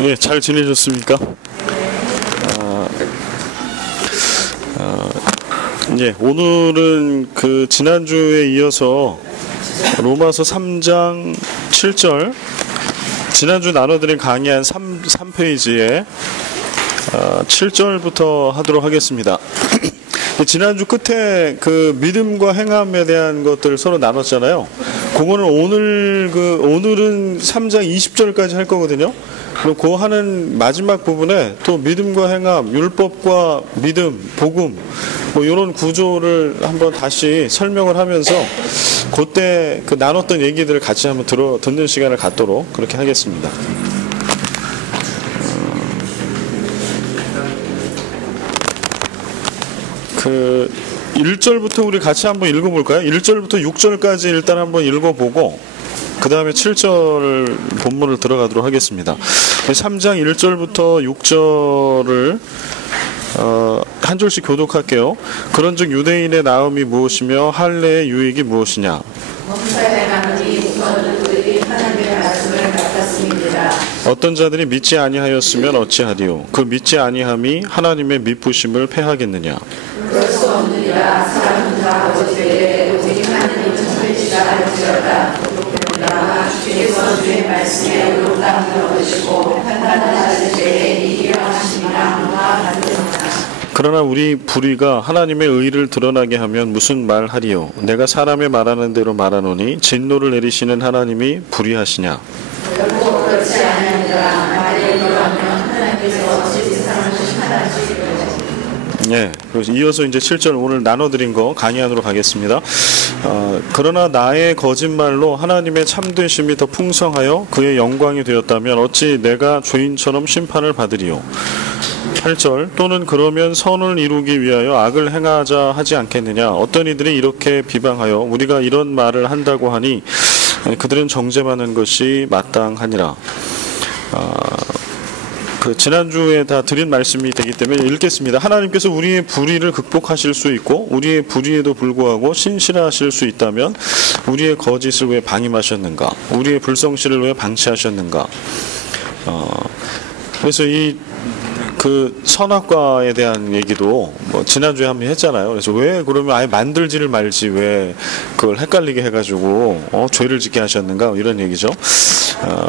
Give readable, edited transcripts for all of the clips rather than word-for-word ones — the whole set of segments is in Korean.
예, 잘 지내셨습니까? 예, 오늘은 그 지난주에 이어서 로마서 3장 7절, 지난주 나눠드린 강의 한 3페이지에 7절부터 하도록 하겠습니다. 지난주 끝에 그 믿음과 행함에 대한 것들을 서로 나눴잖아요. 그거는 오늘은 3장 20절까지 할 거거든요. 그럼 그 하는 마지막 부분에 또 믿음과 행함, 율법과 믿음, 복음, 뭐 이런 구조를 한번 다시 설명을 하면서 그때 그 나눴던 얘기들을 같이 한번 듣는 시간을 갖도록 그렇게 하겠습니다. 그 1절부터 우리 같이 한번 읽어볼까요? 1절부터 6절까지 일단 한번 읽어보고 그 다음에 7절 본문을 들어가도록 하겠습니다. 3장 1절부터 6절을 한 줄씩 교독할게요. 그런즉 유대인의 나음이 무엇이며 할례의 유익이 무엇이냐? 어떤 자들이 믿지 아니하였으면 어찌하리요? 그 믿지 아니함이 하나님의 미쁘심을 패하겠느냐? 그럴 수 없느니라. 사람은 다 아버지 외에 오직 하나님은 천지가 알지어다. 그러나 주께서 주의 말씀에 의롭다함을 얻으시고 판단하실 때에 이기려 하심이라 누가 받으리라. 그러나 우리 불의가 하나님의 의를 드러나게 하면 무슨 말하리요? 내가 사람의 말하는 대로 말하노니 진노를 내리시는 하나님이 불의하시냐? 결코 그렇지 아니하니라. 만일 그러면 하나님께서 어찌 세상을 하나님이시리요? 예, 그래서 이어서 이제 7절 오늘 나눠드린 거 강의안으로 가겠습니다. 그러나 나의 거짓말로 하나님의 참되심이 더 풍성하여 그의 영광이 되었다면 어찌 내가 죄인처럼 심판을 받으리요? 8절 또는 그러면 선을 이루기 위하여 악을 행하자 하지 않겠느냐? 어떤 이들이 이렇게 비방하여 우리가 이런 말을 한다고 하니 그들은 정죄받는 것이 마땅하니라. 그 지난주에 다 드린 말씀이 되기 때문에 읽겠습니다. 하나님께서 우리의 불의를 극복하실 수 있고 우리의 불의에도 불구하고 신실하실 수 있다면 우리의 거짓을 왜 방임하셨는가? 우리의 불성실을 왜 방치하셨는가? 그래서 그 선악과에 대한 얘기도 뭐 지난주에 한번 했잖아요. 그래서 왜 그러면 아예 만들지를 말지 왜 그걸 헷갈리게 해가지고 죄를 짓게 하셨는가 이런 얘기죠.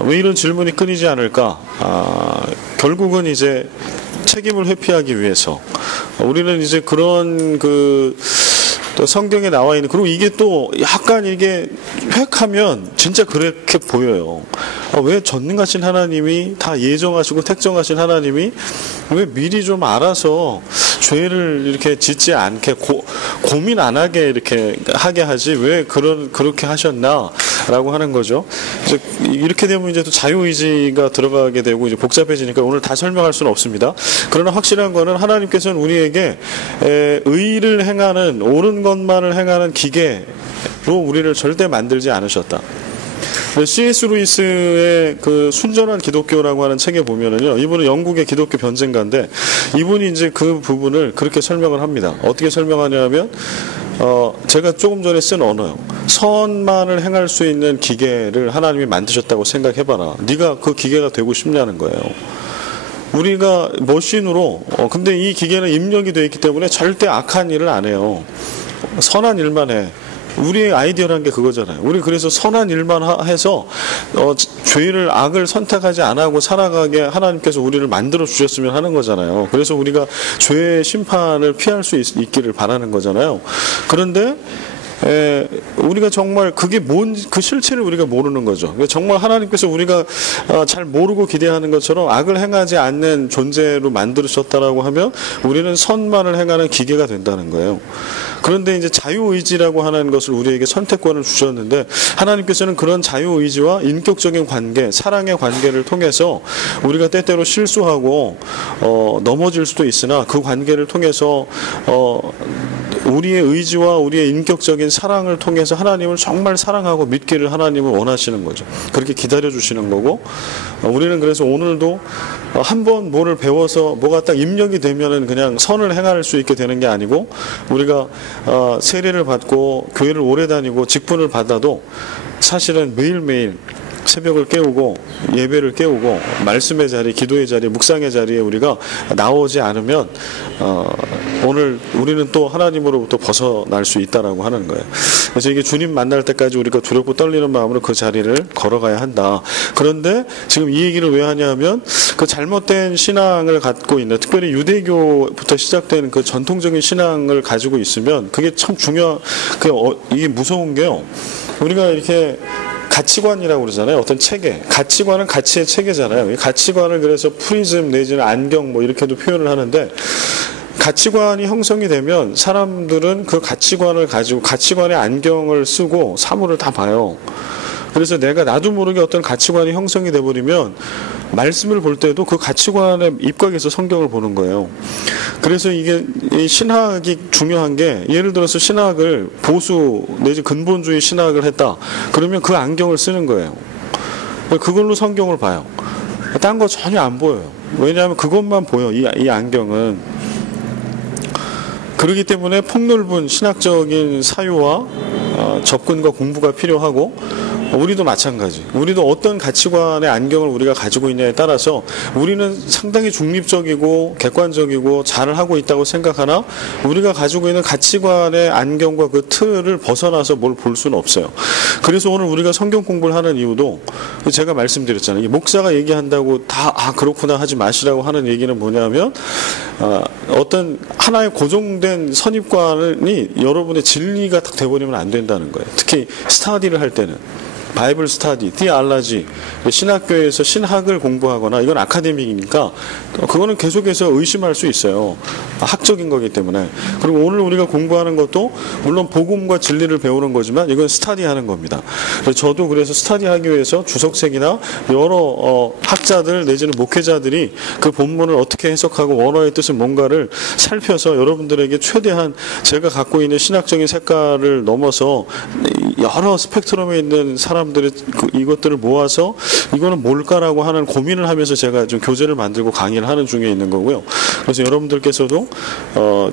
왜 이런 질문이 끊이지 않을까? 결국은 이제 책임을 회피하기 위해서 우리는 이제 그런 또 성경에 나와 있는, 그리고 이게 또 약간 이게 획하면 진짜 그렇게 보여요. 왜 전능하신 하나님이 다 예정하시고 택정하신 하나님이 왜 미리 좀 알아서 죄를 이렇게 짓지 않게 고민 안 하게 이렇게 하게 하지 왜 그렇게 하셨나라고 하는 거죠. 이렇게 되면 이제 또 자유의지가 들어가게 되고 이제 복잡해지니까 오늘 다 설명할 수는 없습니다. 그러나 확실한 거는 하나님께서는 우리에게 의를 행하는 옳은 것만을 행하는 기계로 우리를 절대 만들지 않으셨다. C.S. 루이스의 그 순전한 기독교라고 하는 책에 보면은요, 이분은 영국의 기독교 변증가인데 이분이 이제 그 부분을 그렇게 설명을 합니다. 어떻게 설명하냐면 제가 조금 전에 쓴 언어요. 선만을 행할 수 있는 기계를 하나님이 만드셨다고 생각해봐라. 네가 그 기계가 되고 싶냐는 거예요. 우리가 머신으로 근데 이 기계는 입력이 되어 있기 때문에 절대 악한 일을 안 해요. 선한 일만 해. 우리의 아이디어라는 게 그거잖아요. 우리 그래서 선한 일만 해서 죄를 악을 선택하지 않고 살아가게 하나님께서 우리를 만들어 주셨으면 하는 거잖아요. 그래서 우리가 죄의 심판을 피할 수 있기를 바라는 거잖아요. 그런데 우리가 정말 그게 그 실체를 우리가 모르는 거죠. 정말 하나님께서 우리가 잘 모르고 기대하는 것처럼 악을 행하지 않는 존재로 만들으셨다라고 하면 우리는 선만을 행하는 기계가 된다는 거예요. 그런데 이제 자유의지라고 하는 것을 우리에게 선택권을 주셨는데 하나님께서는 그런 자유의지와 인격적인 관계, 사랑의 관계를 통해서 우리가 때때로 실수하고 넘어질 수도 있으나 그 관계를 통해서 우리의 의지와 우리의 인격적인 사랑을 통해서 하나님을 정말 사랑하고 믿기를 하나님은 원하시는 거죠. 그렇게 기다려주시는 거고, 우리는 그래서 오늘도 한번 뭐를 배워서 뭐가 딱 입력이 되면은 그냥 선을 행할 수 있게 되는 게 아니고, 우리가 세례를 받고 교회를 오래 다니고 직분을 받아도 사실은 매일매일 새벽을 깨우고 예배를 깨우고 말씀의 자리, 기도의 자리, 묵상의 자리에 우리가 나오지 않으면 오늘 우리는 또 하나님으로부터 벗어날 수 있다라고 하는 거예요. 그래서 이게 주님 만날 때까지 우리가 두렵고 떨리는 마음으로 그 자리를 걸어가야 한다. 그런데 지금 이 얘기를 왜 하냐면 그 잘못된 신앙을 갖고 있는, 특별히 유대교부터 시작된 그 전통적인 신앙을 가지고 있으면 그게 참 이게 무서운 게요. 우리가 이렇게 가치관이라고 그러잖아요. 어떤 체계. 가치관은 가치의 체계잖아요. 이 가치관을 그래서 프리즘 내지는 안경 뭐 이렇게도 표현을 하는데, 가치관이 형성이 되면 사람들은 그 가치관을 가지고 가치관의 안경을 쓰고 사물을 다 봐요. 그래서 나도 모르게 어떤 가치관이 형성이 돼버리면 말씀을 볼 때도 그 가치관에 입각해서 성경을 보는 거예요. 그래서 이게 이 신학이 중요한 게, 예를 들어서 신학을 보수 내지 근본주의 신학을 했다. 그러면 그 안경을 쓰는 거예요. 그걸로 성경을 봐요. 딴 거 전혀 안 보여요. 왜냐하면 그것만 보여. 이 안경은. 그렇기 때문에 폭넓은 신학적인 사유와 접근과 공부가 필요하고, 우리도 마찬가지. 우리도 어떤 가치관의 안경을 우리가 가지고 있냐에 따라서 우리는 상당히 중립적이고 객관적이고 잘 하고 있다고 생각하나, 우리가 가지고 있는 가치관의 안경과 그 틀을 벗어나서 뭘 볼 수는 없어요. 그래서 오늘 우리가 성경 공부를 하는 이유도, 제가 말씀드렸잖아요. 목사가 얘기한다고 다 그렇구나 하지 마시라고 하는 얘기는 뭐냐면, 어떤 하나의 고정된 선입관이 여러분의 진리가 딱 돼버리면 안 된다는 거예요. 특히 스타디를 할 때는. 바이블 스타디, 티알라지, 신학교에서 신학을 공부하거나, 이건 아카데믹이니까 그거는 계속해서 의심할 수 있어요. 학적인 거기 때문에. 그리고 오늘 우리가 공부하는 것도 물론 복음과 진리를 배우는 거지만 이건 스타디하는 겁니다. 저도 그래서 스타디하기 위해서 주석책이나 여러 학자들 내지는 목회자들이 그 본문을 어떻게 해석하고 원어의 뜻은 뭔가를 살펴서 여러분들에게 최대한 제가 갖고 있는 신학적인 색깔을 넘어서 여러 스펙트럼에 있는 사람들의 이것들을 모아서 이거는 뭘까라고 하는 고민을 하면서 제가 좀 교재를 만들고 강의를 하는 중에 있는 거고요. 그래서 여러분들께서도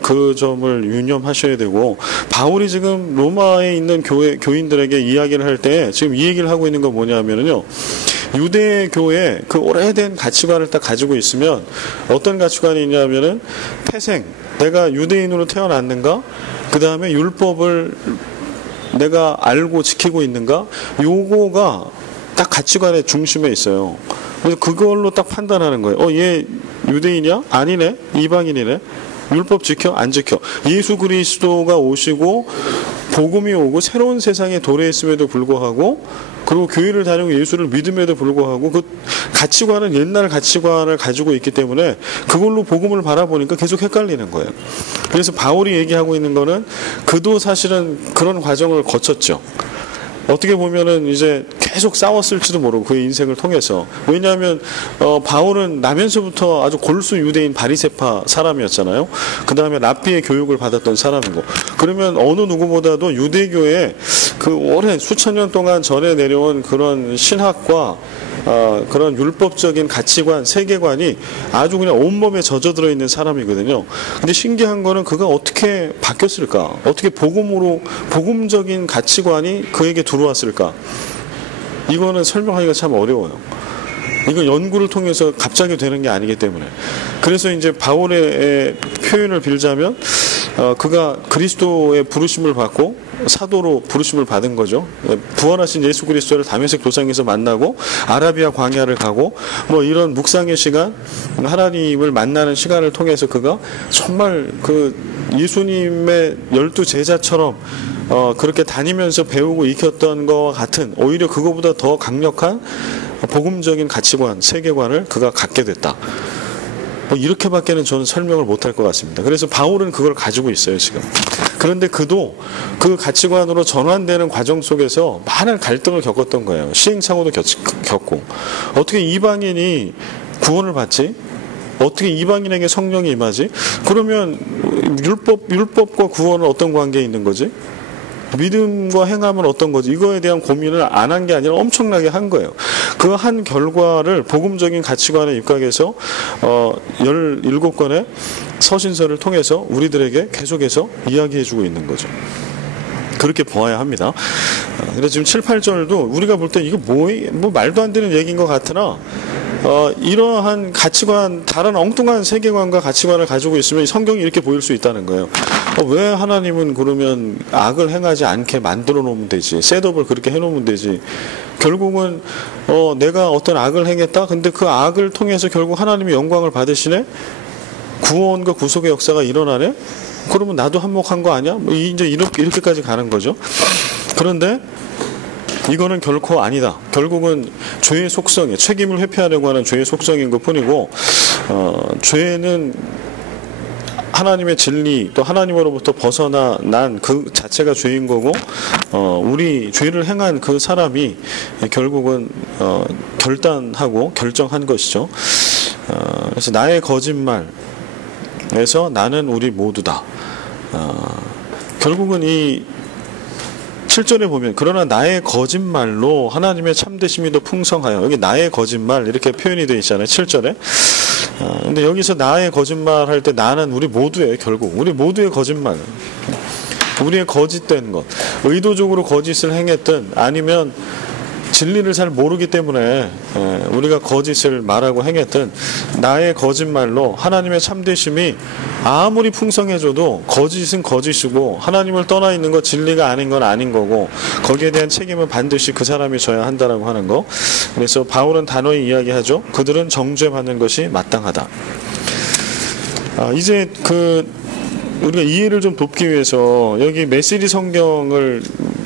그 점을 유념하셔야 되고, 바울이 지금 로마에 있는 교인들에게 이야기를 할 때 지금 이 얘기를 하고 있는 건 뭐냐면요, 유대교의 그 오래된 가치관을 딱 가지고 있으면 어떤 가치관이 있냐면은 태생, 내가 유대인으로 태어났는가, 그 다음에 율법을 내가 알고 지키고 있는가, 요거가 딱 가치관의 중심에 있어요. 그래서 그걸로 딱 판단하는 거예요. 얘 유대인이야? 아니네? 이방인이네? 율법 지켜? 안 지켜? 예수 그리스도가 오시고 복음이 오고 새로운 세상에 도래했음에도 불구하고, 그리고 교회를 다니고 예수를 믿음에도 불구하고 그 가치관은 옛날 가치관을 가지고 있기 때문에 그걸로 복음을 바라보니까 계속 헷갈리는 거예요. 그래서 바울이 얘기하고 있는 거는 그도 사실은 그런 과정을 거쳤죠. 어떻게 보면은 이제 계속 싸웠을지도 모르고 그의 인생을 통해서. 왜냐하면 바울은 나면서부터 아주 골수 유대인 바리새파 사람이었잖아요. 그 다음에 랍비의 교육을 받았던 사람이고. 그러면 어느 누구보다도 유대교의 그 오랜 수천 년 동안 전해 내려온 그런 신학과 그런 율법적인 가치관, 세계관이 아주 그냥 온몸에 젖어들어 있는 사람이거든요. 근데 신기한 거는 그가 어떻게 바뀌었을까? 어떻게 복음적인 가치관이 그에게 들어왔을까? 이거는 설명하기가 참 어려워요. 이거 연구를 통해서 갑자기 되는 게 아니기 때문에. 그래서 이제 바울의 표현을 빌자면, 그가 그리스도의 부르심을 받고 사도로 부르심을 받은 거죠. 부활하신 예수 그리스도를 다메섹 도상에서 만나고 아라비아 광야를 가고 뭐 이런 묵상의 시간, 하나님을 만나는 시간을 통해서 그가 정말 그 예수님의 12 제자처럼 그렇게 다니면서 배우고 익혔던 것과 같은, 오히려 그거보다 더 강력한 복음적인 가치관, 세계관을 그가 갖게 됐다. 이렇게밖에는 저는 설명을 못할 것 같습니다. 그래서 바울은 그걸 가지고 있어요, 지금. 그런데 그도 그 가치관으로 전환되는 과정 속에서 많은 갈등을 겪었던 거예요. 시행착오도 겪고. 어떻게 이방인이 구원을 받지? 어떻게 이방인에게 성령이 임하지? 그러면 율법과 구원은 어떤 관계에 있는 거지? 믿음과 행함은 어떤 거지? 이거에 대한 고민을 안 한 게 아니라 엄청나게 한 거예요. 그 한 결과를 복음적인 가치관에 입각해서 17권의 서신서를 통해서 우리들에게 계속해서 이야기해주고 있는 거죠. 그렇게 보아야 합니다. 그래서 지금 7, 8절도 우리가 볼 때 이거 뭐 말도 안 되는 얘기인 것 같으나 이러한 가치관, 다른 엉뚱한 세계관과 가치관을 가지고 있으면 성경이 이렇게 보일 수 있다는 거예요. 왜 하나님은 그러면 악을 행하지 않게 만들어 놓으면 되지, 셋업을 그렇게 해놓으면 되지. 결국은 내가 어떤 악을 행했다, 근데 그 악을 통해서 결국 하나님의 영광을 받으시네, 구원과 구속의 역사가 일어나네, 그러면 나도 한몫한 거 아니야? 이제 이렇게까지 가는 거죠. 그런데 이거는 결코 아니다. 결국은 죄의 속성이, 책임을 회피하려고 하는 죄의 속성인 것 뿐이고, 죄는 하나님의 진리, 또 하나님으로부터 벗어난 그 자체가 죄인 거고, 우리 죄를 행한 그 사람이 결국은 결단하고 결정한 것이죠. 그래서 나의 거짓말에서 나는 우리 모두다. 결국은 이 7절에 보면 그러나 나의 거짓말로 하나님의 참되심이 더 풍성하여, 여기 나의 거짓말 이렇게 표현이 되어 있잖아요, 7절에. 근데 여기서 나의 거짓말 할 때 나는 우리 모두예요. 결국 우리 모두의 거짓말, 우리의 거짓된 것, 의도적으로 거짓을 행했든 아니면 진리를 잘 모르기 때문에 우리가 거짓을 말하고 행했든, 나의 거짓말로 하나님의 참되심이 아무리 풍성해져도 거짓은 거짓이고 하나님을 떠나 있는 것, 진리가 아닌 건 아닌 거고, 거기에 대한 책임은 반드시 그 사람이 져야 한다라고 하는 거. 그래서 바울은 단호히 이야기하죠. 그들은 정죄받는 것이 마땅하다. 이제 우리가 이해를 좀 돕기 위해서 여기 메시지 성경을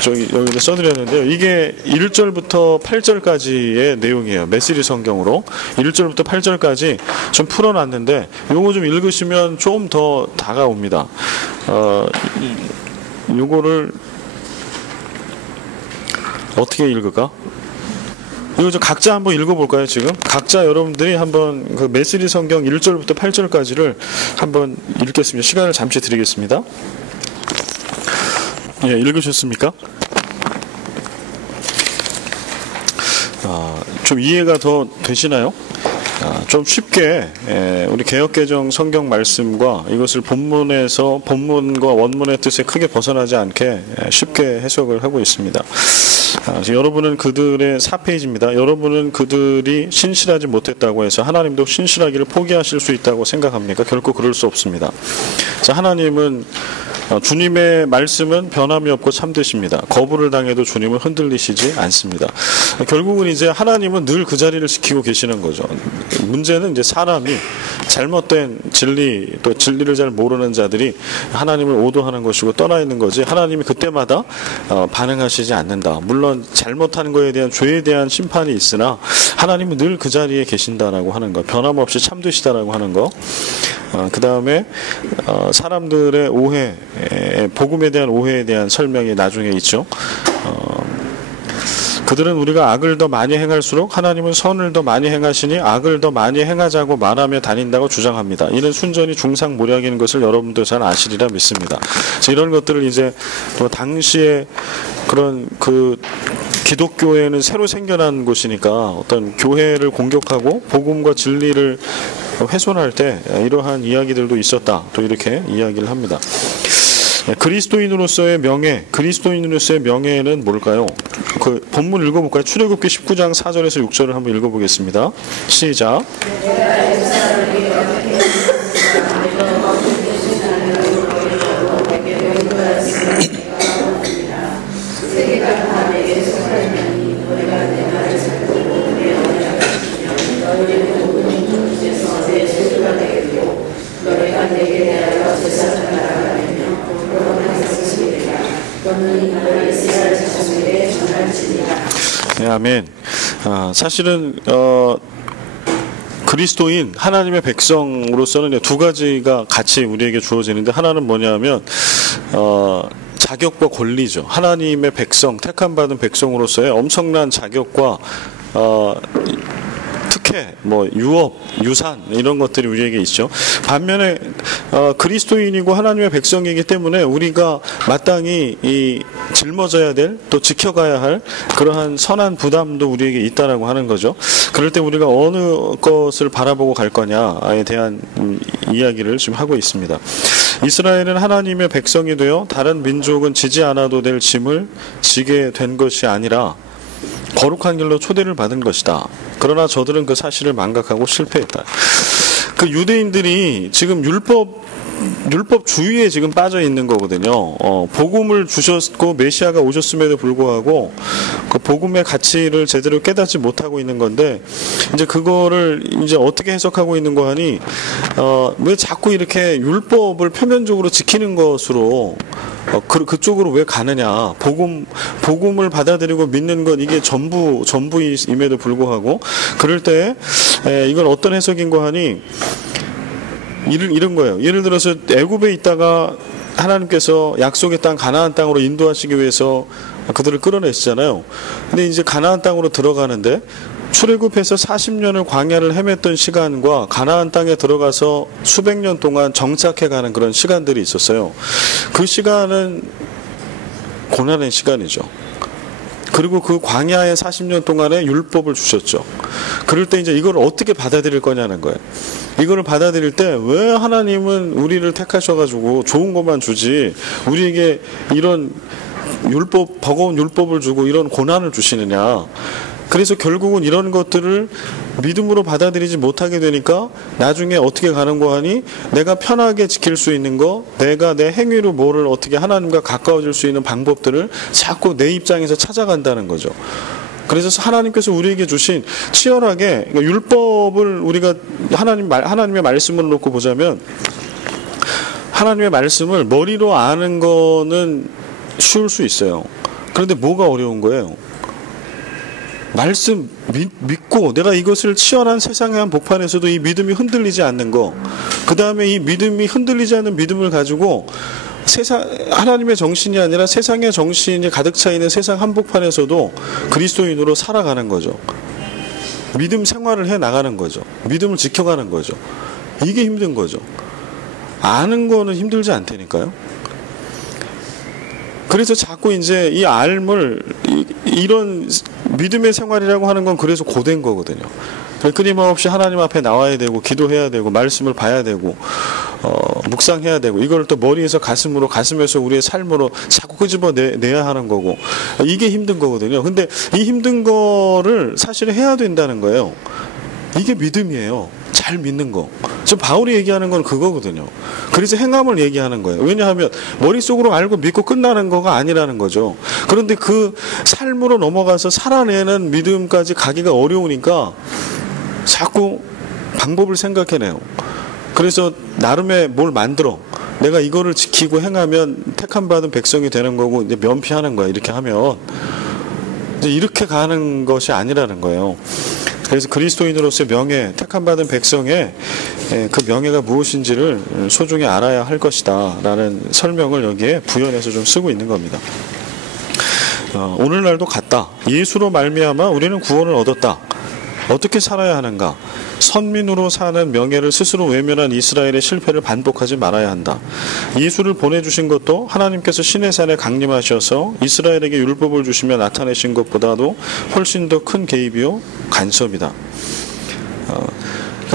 여기다 써드렸는데요. 이게 1절부터 8절까지의 내용이에요. 메시지 성경으로 1절부터 8절까지 좀 풀어놨는데, 요거 좀 읽으시면 좀 더 다가옵니다. 요거를 어떻게 읽을까? 이거 좀 각자 한번 읽어볼까요? 지금 각자 여러분들이 한번 그 메시지 성경 1절부터 8절까지를 한번 읽겠습니다. 시간을 잠시 드리겠습니다. 예, 읽으셨습니까? 좀 이해가 더 되시나요? 좀 쉽게 우리 개역개정 성경 말씀과 이것을 본문과 원문의 뜻에 크게 벗어나지 않게 쉽게 해석을 하고 있습니다. 여러분은 그들의 4페이지입니다. 여러분은 그들이 신실하지 못했다고 해서 하나님도 신실하기를 포기하실 수 있다고 생각합니까? 결코 그럴 수 없습니다. 자, 하나님은 주님의 말씀은 변함이 없고 참되십니다. 거부를 당해도 주님은 흔들리시지 않습니다. 결국은 이제 하나님은 늘 그 자리를 지키고 계시는 거죠. 문제는 이제 사람이 잘못된 진리, 또 진리를 잘 모르는 자들이 하나님을 오도하는 것이고 떠나 있는 거지, 하나님이 그때마다 반응하시지 않는다. 물론 잘못한 거에 대한, 죄에 대한 심판이 있으나 하나님은 늘 그 자리에 계신다라고 하는 거, 변함없이 참되시다라고 하는 거. 그 다음에 사람들의 오해, 복음에 대한 오해에 대한 설명이 나중에 있죠. 그들은 우리가 악을 더 많이 행할수록 하나님은 선을 더 많이 행하시니 악을 더 많이 행하자고 말하며 다닌다고 주장합니다. 이는 순전히 중상모략인 것을 여러분도 잘 아시리라 믿습니다. 이런 것들을 이제 또 당시에 그런 기독교회는 새로 생겨난 곳이니까 어떤 교회를 공격하고 복음과 진리를 훼손할 때 이러한 이야기들도 있었다, 또 이렇게 이야기를 합니다. 그리스도인으로서의 명예, 그리스도인으로서의 명예는 뭘까요? 그 본문 읽어볼까요? 출애굽기 19장 4절에서 6절을 한번 읽어보겠습니다. 시작. 네, 아멘. 사실은 그리스도인 하나님의 백성으로서는 두 가지가 같이 우리에게 주어지는데, 하나는 뭐냐면 자격과 권리죠. 하나님의 백성, 택함 받은 백성으로서의 엄청난 자격과 부패, 뭐 유업, 유산 이런 것들이 우리에게 있죠. 반면에 그리스도인이고 하나님의 백성이기 때문에 우리가 마땅히 이 짊어져야 될, 또 지켜가야 할 그러한 선한 부담도 우리에게 있다라고 하는 거죠. 그럴 때 우리가 어느 것을 바라보고 갈 거냐에 대한 이야기를 지금 하고 있습니다. 이스라엘은 하나님의 백성이 되어 다른 민족은 지지 않아도 될 짐을 지게 된 것이 아니라 거룩한 길로 초대를 받은 것이다. 그러나 저들은 그 사실을 망각하고 실패했다. 그 유대인들이 지금 율법주의에 지금 빠져 있는 거거든요. 복음을 주셨고 메시아가 오셨음에도 불구하고 그 복음의 가치를 제대로 깨닫지 못하고 있는 건데, 이제 그거를 이제 어떻게 해석하고 있는 거 하니, 왜 자꾸 이렇게 율법을 표면적으로 지키는 것으로 그쪽으로 왜 가느냐. 복음을 받아들이고 믿는 건 이게 전부임에도 불구하고, 그럴 때 이건 어떤 해석인가 하니, 이런 거예요. 예를 들어서 애굽에 있다가 하나님께서 약속의 땅 가나안 땅으로 인도하시기 위해서 그들을 끌어내시잖아요. 근데 이제 가나안 땅으로 들어가는데 출애굽해서 40년을 광야를 헤맸던 시간과 가나안 땅에 들어가서 수백 년 동안 정착해가는 그런 시간들이 있었어요. 그 시간은 고난의 시간이죠. 그리고 그 광야의 40년 동안에 율법을 주셨죠. 그럴 때 이제 이걸 어떻게 받아들일 거냐는 거예요. 이거를 받아들일 때 왜 하나님은 우리를 택하셔가지고 좋은 것만 주지 우리에게 이런 버거운 율법을 주고 이런 고난을 주시느냐. 그래서 결국은 이런 것들을 믿음으로 받아들이지 못하게 되니까 나중에 어떻게 가는 거 하니, 내가 편하게 지킬 수 있는 거, 내가 내 행위로 뭐를 어떻게 하나님과 가까워질 수 있는 방법들을 자꾸 내 입장에서 찾아간다는 거죠. 그래서 하나님께서 우리에게 주신 치열하게 율법을 우리가 하나님의 말씀을 놓고 보자면, 하나님의 말씀을 머리로 아는 거는 쉬울 수 있어요. 그런데 뭐가 어려운 거예요? 말씀 믿고 내가 이것을 치열한 세상의 한 복판에서도 이 믿음이 흔들리지 않는 거, 그 다음에 이 믿음이 흔들리지 않는 믿음을 가지고 하나님의 정신이 아니라 세상의 정신이 가득 차 있는 세상 한복판에서도 그리스도인으로 살아가는 거죠. 믿음 생활을 해 나가는 거죠. 믿음을 지켜가는 거죠. 이게 힘든 거죠. 아는 거는 힘들지 않다니까요. 그래서 자꾸 이제 이 알물, 이런 믿음의 생활이라고 하는 건 그래서 고된 거거든요. 끊임없이 하나님 앞에 나와야 되고, 기도해야 되고, 말씀을 봐야 되고, 묵상해야 되고, 이걸 또 머리에서 가슴으로, 가슴에서 우리의 삶으로 자꾸 끄집어내야 하는 거고, 이게 힘든 거거든요. 근데 이 힘든 거를 사실 해야 된다는 거예요. 이게 믿음이에요. 잘 믿는 거. 지금 바울이 얘기하는 건 그거거든요. 그래서 행함을 얘기하는 거예요. 왜냐하면 머릿속으로 알고 믿고 끝나는 거가 아니라는 거죠. 그런데 그 삶으로 넘어가서 살아내는 믿음까지 가기가 어려우니까 자꾸 방법을 생각해내요. 그래서 나름의 뭘 만들어. 내가 이거를 지키고 행하면 택함받은 백성이 되는 거고, 이제 면피하는 거야. 이렇게 하면. 이제 이렇게 가는 것이 아니라는 거예요. 그래서 그리스도인으로서의 명예, 택함받은 백성의 그 명예가 무엇인지를 소중히 알아야 할 것이다 라는 설명을 여기에 부연해서 좀 쓰고 있는 겁니다. 오늘날도 같다. 예수로 말미암아 우리는 구원을 얻었다. 어떻게 살아야 하는가? 선민으로 사는 명예를 스스로 외면한 이스라엘의 실패를 반복하지 말아야 한다. 예수를 보내주신 것도 하나님께서 시내산에 강림하셔서 이스라엘에게 율법을 주시며 나타내신 것보다도 훨씬 더 큰 개입이요 간섭이다.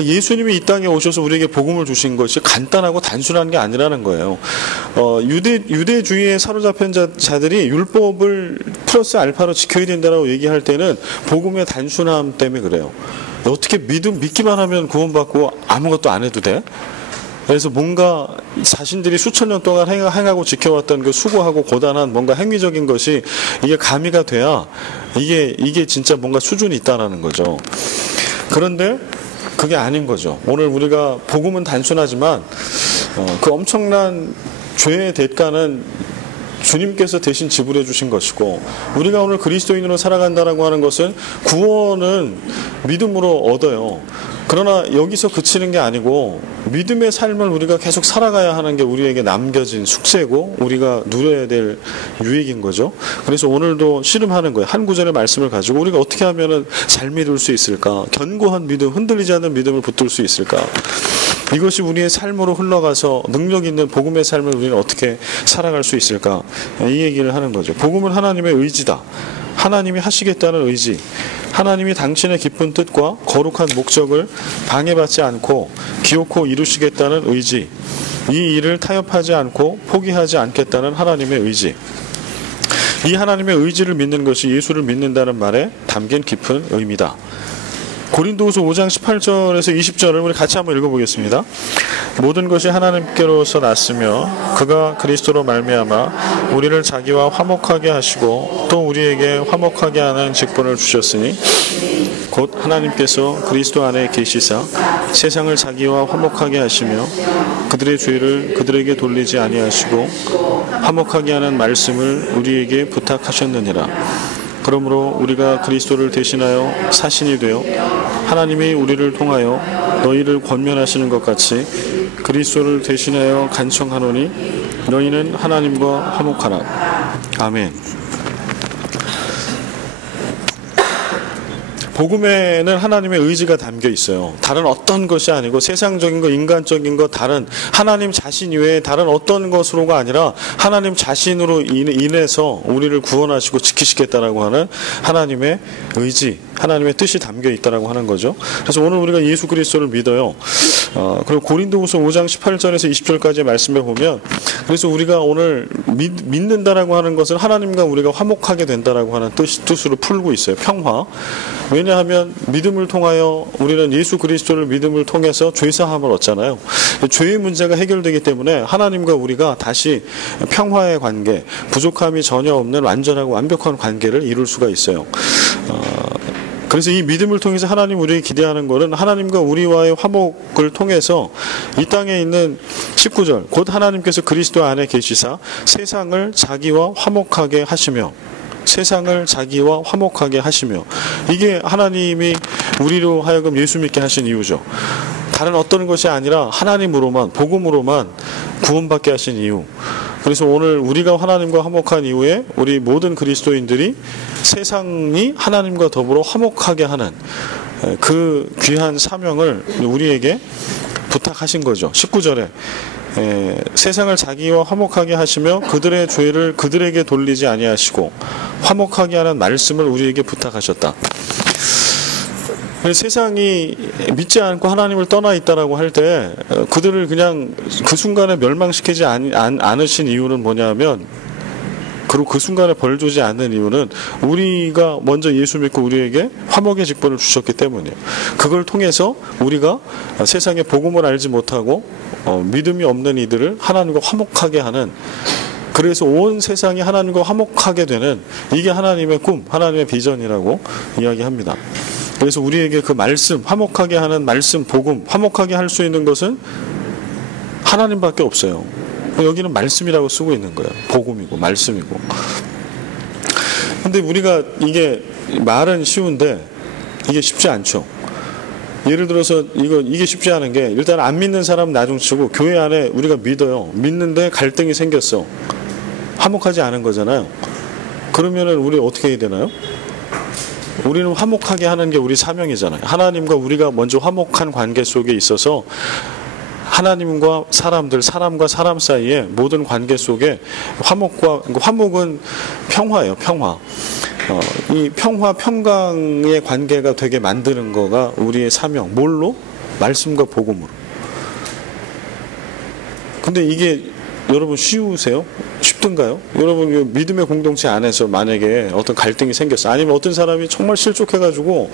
예수님이 이 땅에 오셔서 우리에게 복음을 주신 것이 간단하고 단순한 게 아니라는 거예요. 유대주의에 사로잡힌 자들이 율법을 플러스 알파로 지켜야 된다고 얘기할 때는 복음의 단순함 때문에 그래요. 어떻게 믿기만 하면 구원받고 아무것도 안 해도 돼? 그래서 뭔가 자신들이 수천 년 동안 행하고 지켜왔던 그 수고하고 고단한 뭔가 행위적인 것이 이게 가미가 돼야 이게 진짜 뭔가 수준이 있다라는 거죠. 그런데 그게 아닌 거죠. 오늘 우리가 복음은 단순하지만 그 엄청난 죄의 대가는 주님께서 대신 지불해 주신 것이고, 우리가 오늘 그리스도인으로 살아간다라고 하는 것은 구원은 믿음으로 얻어요. 그러나 여기서 그치는 게 아니고 믿음의 삶을 우리가 계속 살아가야 하는 게 우리에게 남겨진 숙제고 우리가 누려야 될 유익인 거죠. 그래서 오늘도 씨름하는 거예요. 한 구절의 말씀을 가지고 우리가 어떻게 하면 잘 믿을 수 있을까? 견고한 믿음, 흔들리지 않는 믿음을 붙들 수 있을까? 이것이 우리의 삶으로 흘러가서 능력 있는 복음의 삶을 우리는 어떻게 살아갈 수 있을까? 이 얘기를 하는 거죠. 복음은 하나님의 의지다. 하나님이 하시겠다는 의지, 하나님이 당신의 깊은 뜻과 거룩한 목적을 방해받지 않고 기어코 이루시겠다는 의지, 이 일을 타협하지 않고 포기하지 않겠다는 하나님의 의지, 이 하나님의 의지를 믿는 것이 예수를 믿는다는 말에 담긴 깊은 의미다. 고린도후서 5장 18절에서 20절을 우리 같이 한번 읽어보겠습니다. 모든 것이 하나님께로서 났으며 그가 그리스도로 말미암아 우리를 자기와 화목하게 하시고 또 우리에게 화목하게 하는 직분을 주셨으니 곧 하나님께서 그리스도 안에 계시사 세상을 자기와 화목하게 하시며 그들의 죄를 그들에게 돌리지 아니하시고 화목하게 하는 말씀을 우리에게 부탁하셨느니라. 그러므로 우리가 그리스도를 대신하여 사신이 되어 하나님이 우리를 통하여 너희를 권면하시는 것 같이 그리스도를 대신하여 간청하노니 너희는 하나님과 화목하라. 아멘. 복음에는 하나님의 의지가 담겨 있어요. 다른 어떤 것이 아니고 세상적인 것, 인간적인 것, 다른 하나님 자신 이외에 다른 어떤 것으로가 아니라 하나님 자신으로 인해서 우리를 구원하시고 지키시겠다라고 하는 하나님의 의지, 하나님의 뜻이 담겨 있다라고 하는 거죠. 그래서 오늘 우리가 예수 그리스도를 믿어요. 그리고 고린도후서 5장 18절에서 20절까지의 말씀에 보면 그래서 우리가 오늘 믿는다라고 하는 것은 하나님과 우리가 화목하게 된다라고 하는 뜻으로 풀고 있어요. 평화. 왜냐하면 믿음을 통하여 우리는 예수 그리스도를 믿음을 통해서 죄사함을 얻잖아요. 죄의 문제가 해결되기 때문에 하나님과 우리가 다시 평화의 관계, 부족함이 전혀 없는 완전하고 완벽한 관계를 이룰 수가 있어요. 그래서 이 믿음을 통해서 하나님 우리에게 기대하는 것은 하나님과 우리와의 화목을 통해서 이 땅에 있는 19절 곧 하나님께서 그리스도 안에 계시사 세상을 자기와 화목하게 하시며 세상을 자기와 화목하게 하시며 이게 하나님이 우리로 하여금 예수 믿게 하신 이유죠. 다른 어떤 것이 아니라 하나님으로만 복음으로만 구원받게 하신 이유. 그래서 오늘 우리가 하나님과 화목한 이후에 우리 모든 그리스도인들이 세상이 하나님과 더불어 화목하게 하는 그 귀한 사명을 우리에게 부탁하신 거죠. 19절에 세상을 자기와 화목하게 하시며 그들의 죄를 그들에게 돌리지 아니하시고 화목하게 하는 말씀을 우리에게 부탁하셨다. 세상이 믿지 않고 하나님을 떠나 있다라고 할 때 그들을 그냥 그 순간에 멸망시키지 않으신 이유는 뭐냐면 그리고 그 순간에 벌 주지 않는 이유는 우리가 먼저 예수 믿고 우리에게 화목의 직분을 주셨기 때문이에요. 그걸 통해서 우리가 세상에 복음을 알지 못하고 믿음이 없는 이들을 하나님과 화목하게 하는 그래서 온 세상이 하나님과 화목하게 되는 이게 하나님의 꿈, 하나님의 비전이라고 이야기합니다. 그래서 우리에게 그 말씀, 화목하게 하는 말씀, 복음, 화목하게 할 수 있는 것은 하나님밖에 없어요. 여기는 말씀이라고 쓰고 있는 거예요. 복음이고 말씀이고. 근데 우리가 이게 말은 쉬운데 이게 쉽지 않죠. 예를 들어서 이게 쉽지 않은 게 일단 안 믿는 사람 나중치고 교회 안에 우리가 믿어요. 믿는데 갈등이 생겼어. 화목하지 않은 거잖아요. 그러면은 우리 어떻게 해야 되나요? 우리는 화목하게 하는 게 우리 사명이잖아요. 하나님과 우리가 먼저 화목한 관계 속에 있어서 하나님과 사람들, 사람과 사람 사이에 모든 관계 속에 화목은 평화예요. 평화. 이 평화, 평강의 관계가 되게 만드는 거가 우리의 사명. 뭘로? 말씀과 복음으로. 근데 이게 여러분 쉬우세요? 쉽던가요? 여러분 믿음의 공동체 안에서 만약에 어떤 갈등이 생겼어. 아니면 어떤 사람이 정말 실족해가지고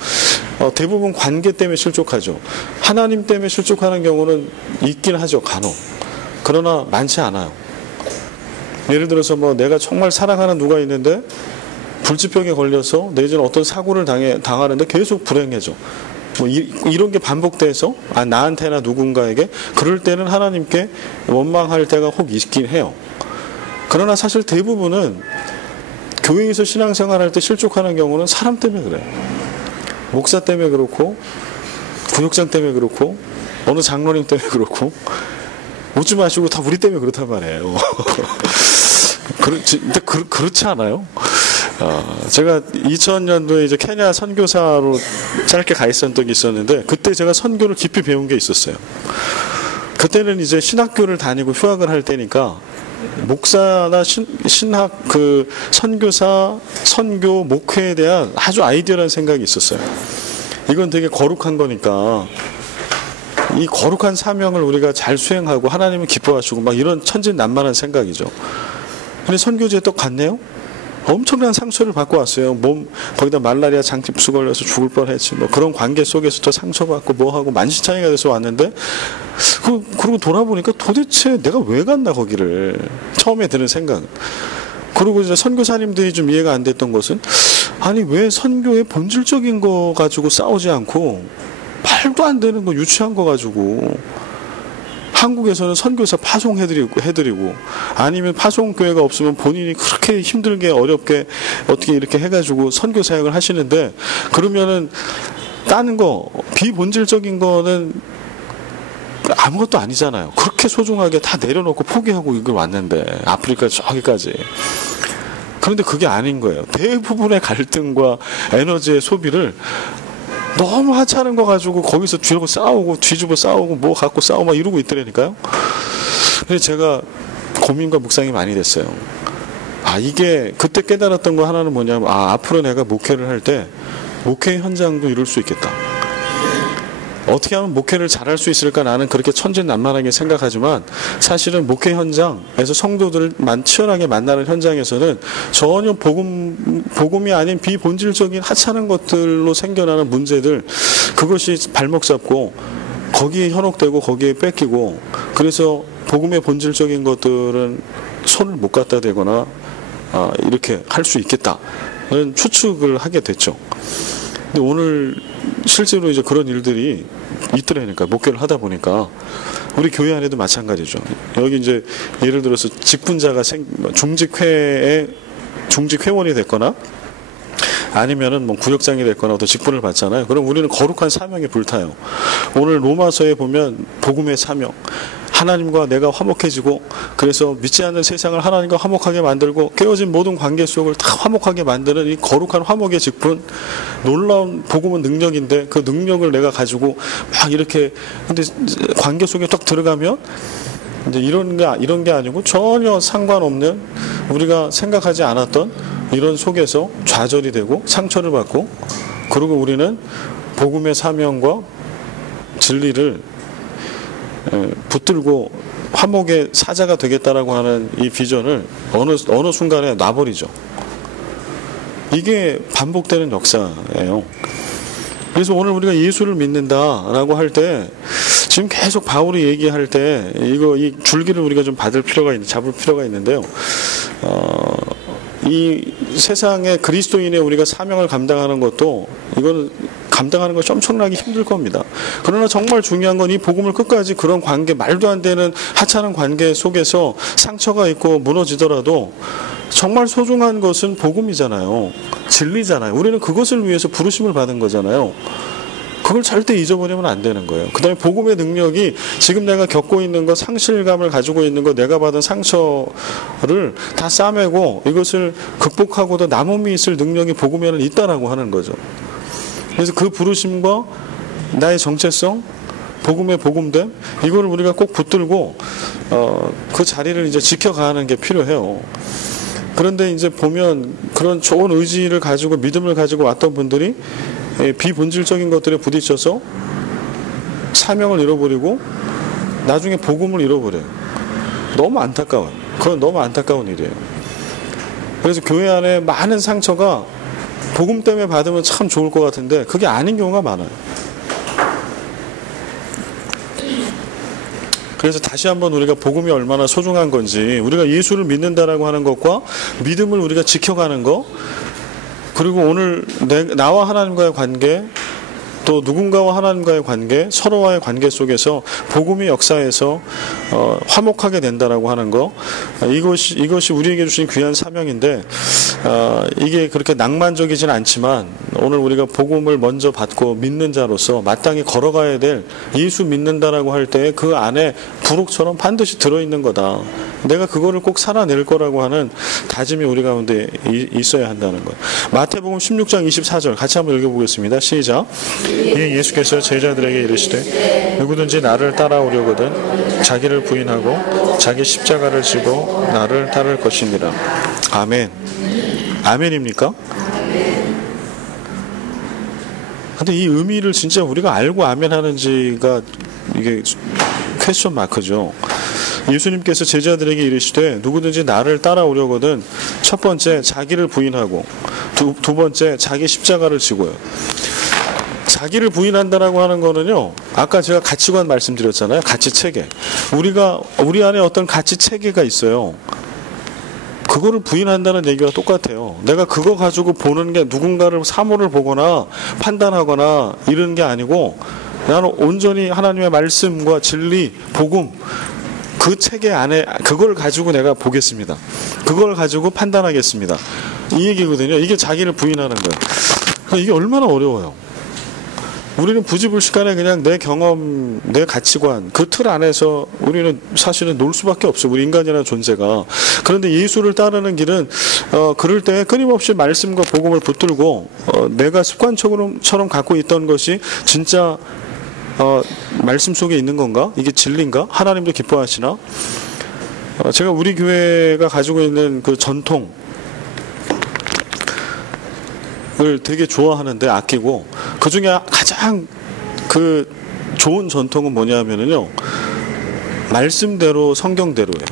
대부분 관계 때문에 실족하죠. 하나님 때문에 실족하는 경우는 있긴 하죠. 간혹. 그러나 많지 않아요. 예를 들어서 내가 정말 사랑하는 누가 있는데 불치병에 걸려서 내지는 어떤 사고를 당하는데 계속 불행해져. 이런 게 반복돼서 나한테나 누군가에게 그럴 때는 하나님께 원망할 때가 혹 있긴 해요. 그러나 사실 대부분은 교회에서 신앙생활할 때 실족하는 경우는 사람 때문에 그래요. 목사 때문에 그렇고 구역장 때문에 그렇고 어느 장로님 때문에 그렇고 웃지 마시고 다 우리 때문에 그렇단 말이에요. 근데 그렇지 않아요? 제가 2000년도에 이제 케냐 선교사로 짧게 가 있었던 적이 있었는데 그때 제가 선교를 깊이 배운 게 있었어요. 그때는 이제 신학교를 다니고 휴학을 할 때니까 목사나 신학 그 선교사 선교 목회에 대한 아주 아이디어라는 생각이 있었어요. 이건 되게 거룩한 거니까 이 거룩한 사명을 우리가 잘 수행하고 하나님을 기뻐하시고 막 이런 천진난만한 생각이죠. 근데 선교지에 또 갔네요. 엄청난 상처를 받고 왔어요. 몸 거기다 말라리아 장집수 걸려서 죽을 뻔했지. 뭐 그런 관계 속에서 또 상처받고 뭐하고 만신창이가 돼서 왔는데 그러고 돌아보니까 도대체 내가 왜 갔나 거기를 처음에 드는 생각. 그리고 이제 선교사님들이 좀 이해가 안 됐던 것은 아니 왜 선교의 본질적인 거 가지고 싸우지 않고 말도 안 되는 거 유치한 거 가지고 한국에서는 선교사 파송해드리고 아니면 파송교회가 없으면 본인이 그렇게 힘들게 어렵게 어떻게 이렇게 해가지고 선교 사역을 하시는데 그러면은 다른 거 비본질적인 거는 아무것도 아니잖아요. 그렇게 소중하게 다 내려놓고 포기하고 이걸 왔는데 아프리카 저기까지. 그런데 그게 아닌 거예요. 대부분의 갈등과 에너지의 소비를 너무 하찮은 거 가지고 거기서 뒤집어 싸우고 뭐 갖고 싸우고 막 이러고 있더라니까요. 그래서 제가 고민과 묵상이 많이 됐어요. 이게 그때 깨달았던 거 하나는 뭐냐면 앞으로 내가 목회를 할 때 목회 현장도 이룰 수 있겠다. 어떻게 하면 목회를 잘할 수 있을까 나는 그렇게 천진난만하게 생각하지만 사실은 목회 현장에서 성도들을 치열하게 만나는 현장에서는 전혀 복음이 아닌 비본질적인 하찮은 것들로 생겨나는 문제들 그것이 발목 잡고 거기에 현혹되고 거기에 뺏기고 그래서 복음의 본질적인 것들은 손을 못 갖다 대거나 이렇게 할 수 있겠다는 추측을 하게 됐죠. 근데 오늘 실제로 이제 그런 일들이 있더라니까 목회를 하다 보니까 우리 교회 안에도 마찬가지죠. 여기 이제 예를 들어서 직분자가 중직회원이 됐거나 아니면은 뭐 구역장이 됐거나 또 직분을 받잖아요. 그럼 우리는 거룩한 사명에 불타요. 오늘 로마서에 보면 복음의 사명. 하나님과 내가 화목해지고 그래서 믿지 않는 세상을 하나님과 화목하게 만들고 깨어진 모든 관계 속을 다 화목하게 만드는 이 거룩한 화목의 직분 놀라운 복음은 능력인데 그 능력을 내가 가지고 막 이렇게 근데 관계 속에 딱 들어가면 이제 이런 게 아니고 전혀 상관없는 우리가 생각하지 않았던 이런 속에서 좌절이 되고 상처를 받고 그리고 우리는 복음의 사명과 진리를 붙들고 화목의 사자가 되겠다라고 하는 이 비전을 어느 순간에 놔버리죠. 이게 반복되는 역사예요. 그래서 오늘 우리가 예수를 믿는다라고 할 때 지금 계속 바울이 얘기할 때 이 줄기를 우리가 좀 잡을 필요가 있는데요. 이 세상에 그리스도인의 우리가 사명을 감당하는 것도 이거는 감당하는 것이 엄청나게 힘들 겁니다. 그러나 정말 중요한 건 이 복음을 끝까지 그런 관계 말도 안 되는 하찮은 관계 속에서 상처가 있고 무너지더라도 정말 소중한 것은 복음이잖아요. 진리잖아요. 우리는 그것을 위해서 부르심을 받은 거잖아요. 그걸 절대 잊어버리면 안 되는 거예요. 그 다음에 복음의 능력이 지금 내가 겪고 있는 것, 상실감을 가지고 있는 것, 내가 받은 상처를 다 싸매고 이것을 극복하고도 남음이 있을 능력이 복음에는 있다라고 하는 거죠. 그래서 그 부르심과 나의 정체성, 복음의 복음됨, 이걸 우리가 꼭 붙들고 그 자리를 이제 지켜가는 게 필요해요. 그런데 이제 보면 그런 좋은 의지를 가지고 믿음을 가지고 왔던 분들이 비본질적인 것들에 부딪혀서 사명을 잃어버리고 나중에 복음을 잃어버려요. 너무 안타까워요. 그건 너무 안타까운 일이에요. 그래서 교회 안에 많은 상처가 복음 때문에 받으면 참 좋을 것 같은데 그게 아닌 경우가 많아요. 그래서 다시 한번 우리가 복음이 얼마나 소중한 건지 우리가 예수를 믿는다라고 하는 것과 믿음을 우리가 지켜가는 것 그리고 오늘 나와 하나님과의 관계 또 누군가와 하나님과의 관계, 서로와의 관계 속에서 복음의 역사에서 화목하게 된다라고 하는 거, 이것이 우리에게 주신 귀한 사명인데, 이게 그렇게 낭만적이진 않지만 오늘 우리가 복음을 먼저 받고 믿는 자로서 마땅히 걸어가야 될, 예수 믿는다라고 할 때 그 안에 부록처럼 반드시 들어있는 거다. 내가 그거를 꼭 살아낼 거라고 하는 다짐이 우리 가운데 있어야 한다는 거예요. 마태복음 16장 24절 같이 한번 읽어보겠습니다. 시작. 이에 예수께서 제자들에게 이르시되 누구든지 나를 따라오려거든 자기를 부인하고 자기 십자가를 지고 나를 따를 것이니라. 아멘. 아멘입니까? 근데 이 의미를 진짜 우리가 알고 아멘 하는지가 이게 퀘스천 마크죠. 예수님께서 제자들에게 이르시되 누구든지 나를 따라오려거든 첫 번째 자기를 부인하고 두 번째 자기 십자가를 지고요. 자기를 부인한다라고 하는 거는요, 아까 제가 가치관 말씀드렸잖아요. 가치 체계. 우리 안에 어떤 가치 체계가 있어요. 그거를 부인한다는 얘기와 똑같아요. 내가 그거 가지고 보는 게 누군가를 사물을 보거나 판단하거나 이런 게 아니고, 나는 온전히 하나님의 말씀과 진리, 복음, 그 체계 안에 그걸 가지고 내가 보겠습니다. 그걸 가지고 판단하겠습니다. 이 얘기거든요. 이게 자기를 부인하는 거예요. 이게 얼마나 어려워요. 우리는 부지불식간에 그냥 내 경험, 내 가치관, 그 틀 안에서 우리는 사실은 놀 수밖에 없어요. 우리 인간이라는 존재가. 그런데 예수를 따르는 길은 그럴 때 끊임없이 말씀과 복음을 붙들고 내가 습관처럼 갖고 있던 것이 진짜 말씀 속에 있는 건가? 이게 진리인가? 하나님도 기뻐하시나? 제가 우리 교회가 가지고 있는 그 전통을 되게 좋아하는데 아끼고, 그 중에 가장 그 좋은 전통은 뭐냐면요, 말씀대로 성경대로예요.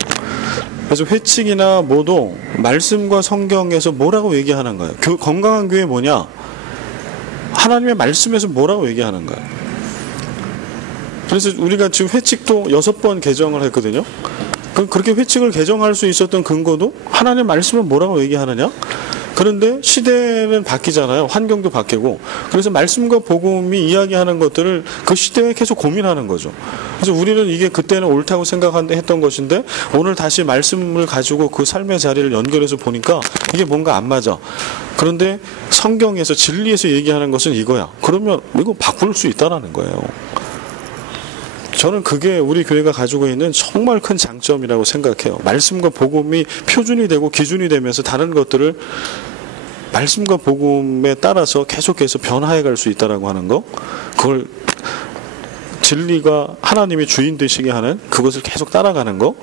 그래서 회칙이나 뭐도 말씀과 성경에서 뭐라고 얘기하는 거예요. 건강한 교회 뭐냐? 하나님의 말씀에서 뭐라고 얘기하는 거예요. 그래서 우리가 지금 회칙도 6번 개정을 했거든요. 그렇게 회칙을 개정할 수 있었던 근거도 하나님의 말씀은 뭐라고 얘기하느냐? 그런데 시대는 바뀌잖아요. 환경도 바뀌고. 그래서 말씀과 복음이 이야기하는 것들을 그 시대에 계속 고민하는 거죠. 그래서 우리는 이게 그때는 옳다고 생각했던 것인데 오늘 다시 말씀을 가지고 그 삶의 자리를 연결해서 보니까 이게 뭔가 안 맞아. 그런데 성경에서 진리에서 얘기하는 것은 이거야. 그러면 이거 바꿀 수 있다라는 거예요. 저는 그게 우리 교회가 가지고 있는 정말 큰 장점이라고 생각해요. 말씀과 복음이 표준이 되고 기준이 되면서 다른 것들을 말씀과 복음에 따라서 계속해서 변화해 갈 수 있다라고 하는 거, 그걸 진리가 하나님이 주인 되시게 하는 그것을 계속 따라가는 거,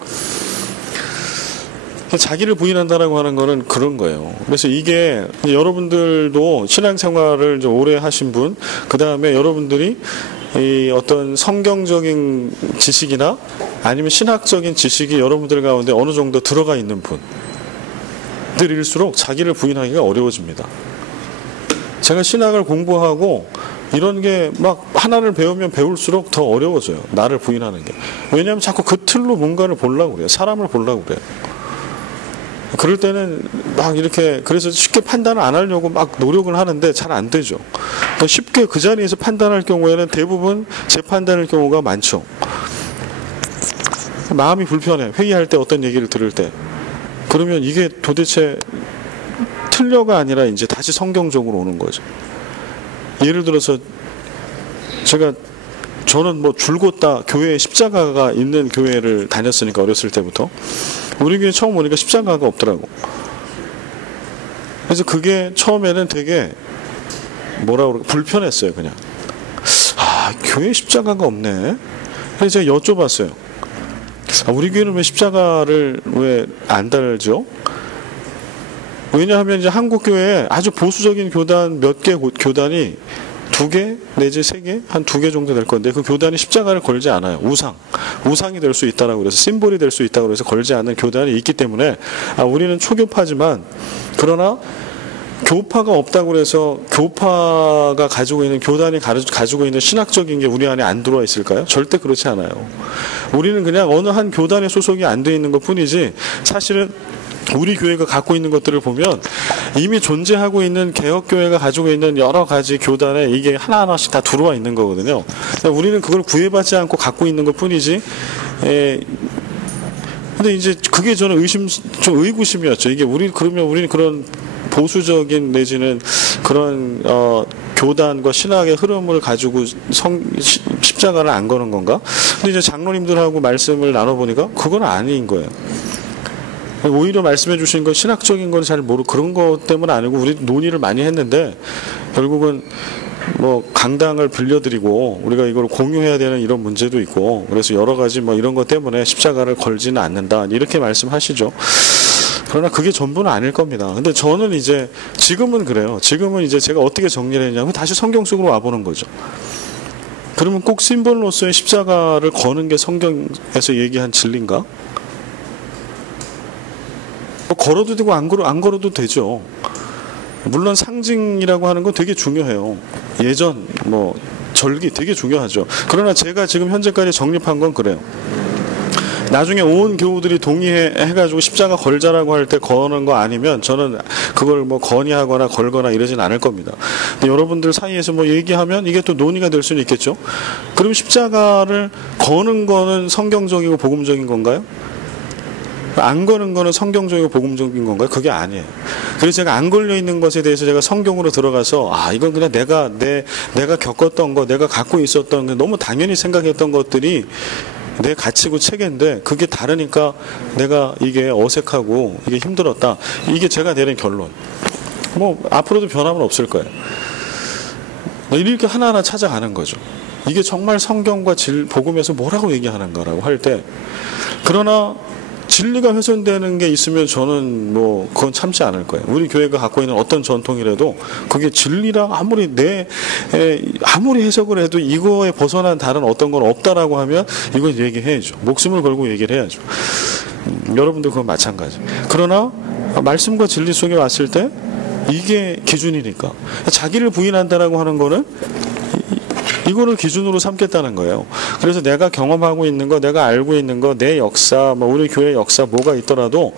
자기를 부인한다라고 하는 거는 그런 거예요. 그래서 이게 여러분들도 신앙생활을 좀 오래 하신 분, 그 다음에 여러분들이 이 어떤 성경적인 지식이나 아니면 신학적인 지식이 여러분들 가운데 어느 정도 들어가 있는 분들일수록 자기를 부인하기가 어려워집니다. 제가 신학을 공부하고 이런 게 막 하나를 배우면 배울수록 더 어려워져요. 나를 부인하는 게. 왜냐하면 자꾸 그 틀로 뭔가를 보려고 그래요. 사람을 보려고 그래요. 그럴 때는 막 이렇게, 그래서 쉽게 판단을 안 하려고 막 노력을 하는데 잘 안 되죠. 쉽게 그 자리에서 판단할 경우에는 대부분 재판단할 경우가 많죠. 마음이 불편해. 회의할 때 어떤 얘기를 들을 때. 그러면 이게 도대체 틀려가 아니라 이제 다시 성경적으로 오는 거죠. 예를 들어서 저는 뭐 줄곧 교회에 십자가가 있는 교회를 다녔으니까 어렸을 때부터 우리 교회 처음 오니까 십자가가 없더라고. 그래서 그게 처음에는 되게 불편했어요. 그냥 교회에 십자가가 없네. 그래서 제가 여쭤봤어요. 우리 교회는 왜 십자가를 왜 안 달죠? 왜냐하면 이제 한국 교회에 아주 보수적인 교단 몇 개 교단이 2개 내지 3개, 한 2개 정도 될 건데 그 교단이 십자가를 걸지 않아요. 우상이 될 수 있다라고 그래서, 심볼이 될 수 있다고 그래서 걸지 않는 교단이 있기 때문에 우리는 초교파지만, 그러나 교파가 없다고 그래서 교파가 가지고 있는, 교단이 가지고 있는 신학적인 게 우리 안에 안 들어와 있을까요? 절대 그렇지 않아요. 우리는 그냥 어느 한 교단의 소속이 안 돼 있는 것 뿐이지 사실은 우리 교회가 갖고 있는 것들을 보면 이미 존재하고 있는 개혁교회가 가지고 있는 여러 가지 교단에 이게 하나하나씩 다 들어와 있는 거거든요. 우리는 그걸 구애받지 않고 갖고 있는 것 뿐이지. 근데 이제 그게 저는 좀 의구심이었죠. 이게 그러면 우리는 그런 보수적인 내지는 그런 교단과 신학의 흐름을 가지고 십자가를 안 거는 건가? 근데 이제 장로님들하고 말씀을 나눠보니까 그건 아닌 거예요. 오히려 말씀해 주신 건 신학적인 건 잘 모르고 그런 것 때문은 아니고 우리 논의를 많이 했는데 결국은 뭐 강당을 빌려드리고 우리가 이걸 공유해야 되는 이런 문제도 있고 그래서 여러 가지 뭐 이런 것 때문에 십자가를 걸지는 않는다 이렇게 말씀하시죠. 그러나 그게 전부는 아닐 겁니다. 근데 저는 이제 지금은 그래요. 지금은 이제 제가 어떻게 정리를 했냐면 다시 성경 속으로 와보는 거죠. 그러면 꼭 심벌로서의 십자가를 거는 게 성경에서 얘기한 진리인가? 걸어도 되고 안 걸어도 되죠. 물론 상징이라고 하는 건 되게 중요해요. 예전 뭐 절기 되게 중요하죠. 그러나 제가 지금 현재까지 정립한 건 그래요. 나중에 온 교우들이 동의해가지고 십자가 걸자라고 할 때 거는 거 아니면 저는 그걸 뭐 건의하거나 걸거나 이러진 않을 겁니다. 근데 여러분들 사이에서 뭐 얘기하면 이게 또 논의가 될 수는 있겠죠. 그럼 십자가를 거는 거는 성경적이고 복음적인 건가요? 안 거는 거는 성경적이고 복음적인 건가요? 그게 아니에요. 그래서 제가 안 걸려 있는 것에 대해서 제가 성경으로 들어가서 이건 그냥 내가 겪었던 거, 내가 갖고 있었던 거, 너무 당연히 생각했던 것들이 내 가치고 체계인데 그게 다르니까 내가 이게 어색하고 이게 힘들었다. 이게 제가 내린 결론. 뭐 앞으로도 변함은 없을 거예요. 이렇게 하나하나 찾아가는 거죠. 이게 정말 성경과 복음에서 뭐라고 얘기하는가라고 할 때 그러나 진리가 훼손되는 게 있으면 저는 뭐 그건 참지 않을 거예요. 우리 교회가 갖고 있는 어떤 전통이라도 그게 진리랑 아무리 해석을 해도 이거에 벗어난 다른 어떤 건 없다라고 하면 이건 얘기해야죠. 목숨을 걸고 얘기를 해야죠. 여러분도 그건 마찬가지. 그러나 말씀과 진리 속에 왔을 때 이게 기준이니까 자기를 부인한다라고 하는 거는 이거를 기준으로 삼겠다는 거예요. 그래서 내가 경험하고 있는 거, 내가 알고 있는 거, 내 역사, 뭐 우리 교회 역사 뭐가 있더라도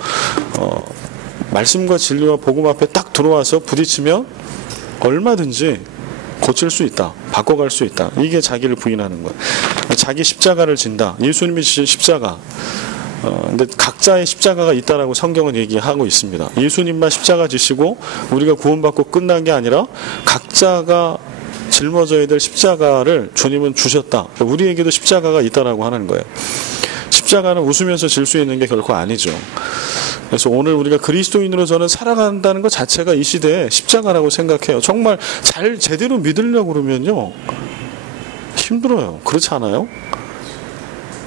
말씀과 진리와 복음 앞에 딱 들어와서 부딪히면 얼마든지 고칠 수 있다. 바꿔갈 수 있다. 이게 자기를 부인하는 거예요. 자기 십자가를 진다. 예수님이 지신 십자가. 근데 각자의 십자가가 있다라고 성경은 얘기하고 있습니다. 예수님만 십자가 지시고 우리가 구원받고 끝난 게 아니라 각자가 짊어져야 될 십자가를 주님은 주셨다. 우리에게도 십자가가 있다라고 하는 거예요. 십자가는 웃으면서 질 수 있는 게 결코 아니죠. 그래서 오늘 우리가 그리스도인으로 저는 살아간다는 것 자체가 이 시대에 십자가라고 생각해요. 정말 제대로 믿으려고 그러면요 힘들어요. 그렇지 않아요?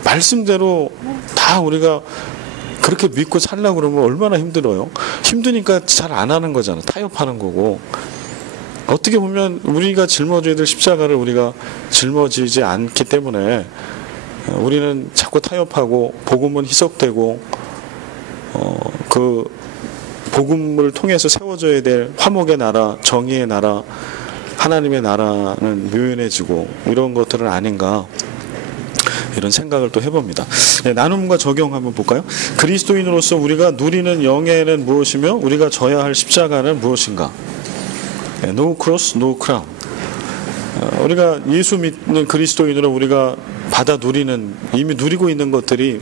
말씀대로 다 우리가 그렇게 믿고 살려고 그러면 얼마나 힘들어요. 힘드니까 잘 안 하는 거잖아. 타협하는 거고. 어떻게 보면 우리가 짊어져야 될 십자가를 우리가 짊어지지 않기 때문에 우리는 자꾸 타협하고 복음은 희석되고 그 복음을 통해서 세워져야 될 화목의 나라, 정의의 나라, 하나님의 나라는 묘연해지고 이런 것들은 아닌가 이런 생각을 또 해봅니다. 네, 나눔과 적용 한번 볼까요? 그리스도인으로서 우리가 누리는 영예는 무엇이며 우리가 져야 할 십자가는 무엇인가? No cross, no crown. 우리가 예수 믿는 그리스도인으로 우리가 받아 누리는 이미 누리고 있는 것들이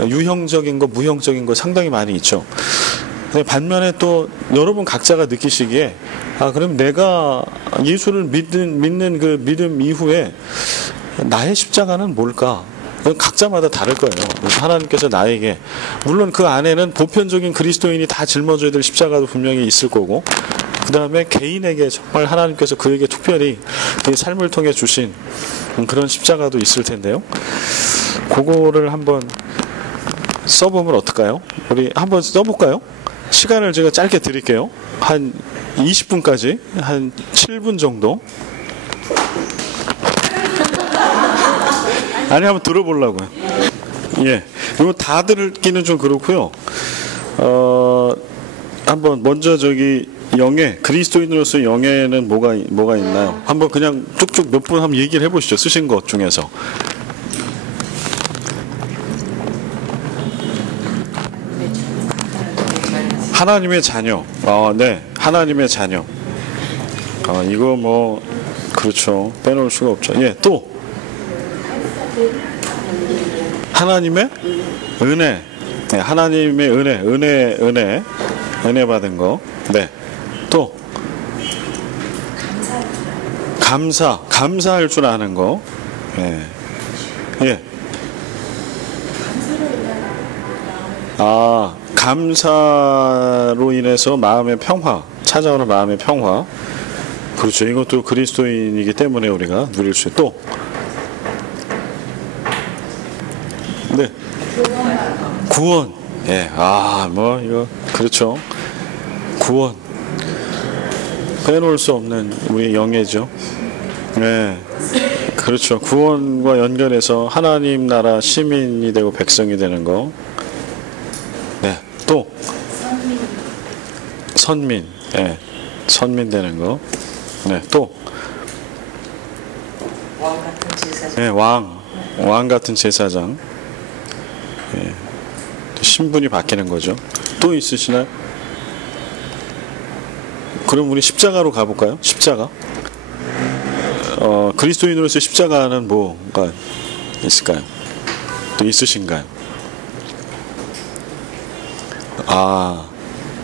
유형적인 거, 무형적인 거 상당히 많이 있죠. 반면에 또 여러분 각자가 느끼시기에 그럼 내가 예수를 믿는 그 믿음 이후에 나의 십자가는 뭘까? 각자마다 다를 거예요. 그래서 하나님께서 나에게 물론 그 안에는 보편적인 그리스도인이 다 짊어져야 될 십자가도 분명히 있을 거고 그 다음에 개인에게 정말 하나님께서 그에게 특별히 이 삶을 통해 주신 그런 십자가도 있을 텐데요. 그거를 한번 써보면 어떨까요? 우리 한번 써볼까요? 시간을 제가 짧게 드릴게요. 한 20분까지 한 7분 정도. 아니 한번 들어보려고요. 예, 이거 다 들기는 좀 그렇고요. 한번 먼저 영예, 그리스도인으로서 영예는 뭐가 있나요? 한번 그냥 쭉쭉 몇 분 한번 얘기를 해보시죠. 쓰신 것 중에서. 하나님의 자녀. 네. 하나님의 자녀. 이거 뭐 그렇죠. 빼놓을 수가 없죠. 예, 또 하나님의 은혜. 네, 하나님의 은혜 받은 거. 네. 또 감사할 줄 아는 거. 예. 예. 감사로 인해서 마음의 평화, 찾아오는 마음의 평화. 그렇죠. 이것도 그리스도인이기 때문에 우리가 누릴 수 있고. 또 네. 구원. 예. 뭐 이거 그렇죠. 구원. 빼놓을 수 없는 우리 영예죠. 네. 그렇죠. 구원과 연결해서 하나님 나라 시민이 되고 백성이 되는 거. 네. 또 선민. 예. 선민 되는 거. 네. 또 왕 같은 제사장. 네, 왕 같은 제사장. 예. 신분이 바뀌는 거죠. 또 있으시나요? 그럼 우리 십자가로 가볼까요? 십자가. 그리스도인으로서 십자가는 뭐가 있을까요? 또 있으신가요?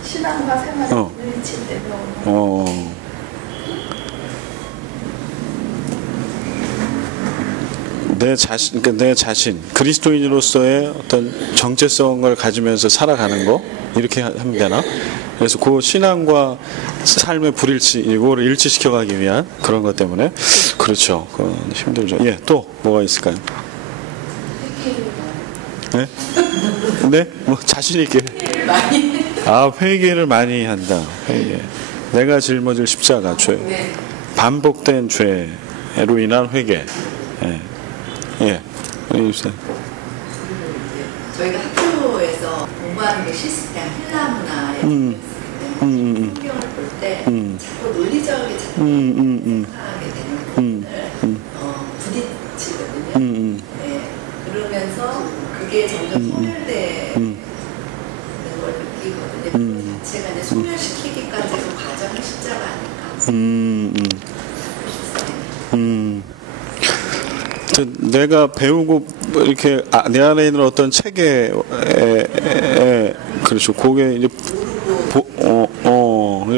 신앙과 생활이 일치되며 내 자신 그리스도인으로서의 어떤 정체성을 가지면서 살아가는 거 이렇게 하면 되나? 그래서 그 신앙과 삶의 불일치 이거를 일치시켜가기 위한 그런 것 때문에 그렇죠. 힘들죠. 예, 또 뭐가 있을까요? 네? 네? 뭐 자신 있게. 회개를 많이 한다. 회개. 내가 짊어질 십자가 죄. 반복된 죄로 인한 회개. 예. 예. 저희가 학교에서 공부하는 게 그냥 힐라 문화에 성경을 볼 때 자꾸 논리적이게 자꾸 생각하게 되는 부분을 부딪히거든요. 네. 그러면서 그게 점점 소멸되는 걸 느끼거든요. 그 자체가 이제 소멸시키기까지 그 과정이 십자가 아닐까. 내가 배우고 이렇게 내 안에 있는 어떤 체계에 그렇죠. 그게 이제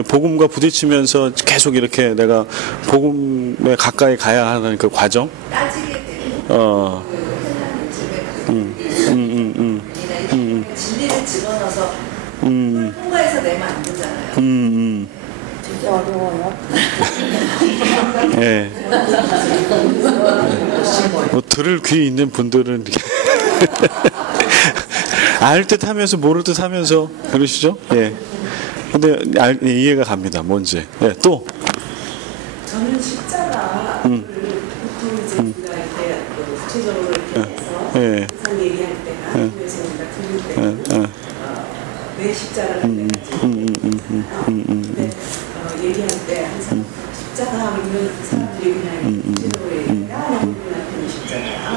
복음과 부딪히면서 계속 이렇게 내가 복음에 가까이 가야 하는 그 과정. 따지게 되는 진리를 집어넣어서 통과해서 내면 안 되잖아요. 진짜 어려워요. 예. 뭐 들을 귀 있는 분들은 알 듯 하면서 모를 듯 하면서 그러시죠? 예. 근데 이해가 갑니다. 뭔지. 예. 또 저는 십자가 보통 이제 우리가 이렇게 구체적으로 이렇게 해서 항상 얘기할 때나 교회에서 우리가 들을 때는 왜 십자가를 내가지고 얘기할 때 항상 십자가 하면 사람들이 그냥 구체적으로 얘기해 우리 남편이 십자가야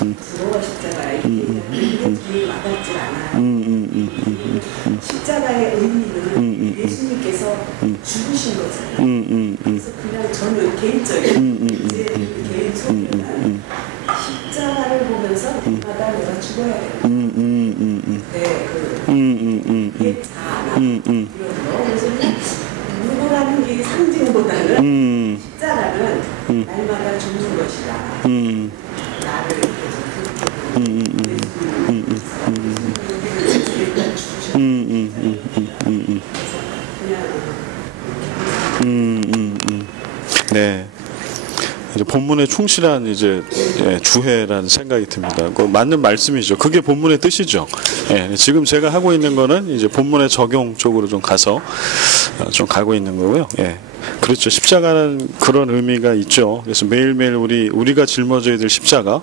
부모가 십자가야 이렇게 얘기하는데 그게 와닿질 않아요. 십자가의 의미는 예수님께서 죽으신 거잖아요. 그래서 그냥 저는 개인적인 이제 개인 소견은 십자가를 보면서 마다 내가 죽어야 돼요. 이게 이런 거. 그래서 누구라는 게 상징보다는 십자가는 날마다 죽는 것이다. 나를 이렇게 네. 이제 본문에 충실한 이제 주해라는 생각이 듭니다. 그 맞는 말씀이죠. 그게 본문의 뜻이죠. 예, 지금 제가 하고 있는 거는 이제 본문의 적용 쪽으로 좀 가서 좀 가고 있는 거고요. 예. 그렇죠. 십자가는 그런 의미가 있죠. 그래서 매일매일 우리가 짊어져야 될 십자가,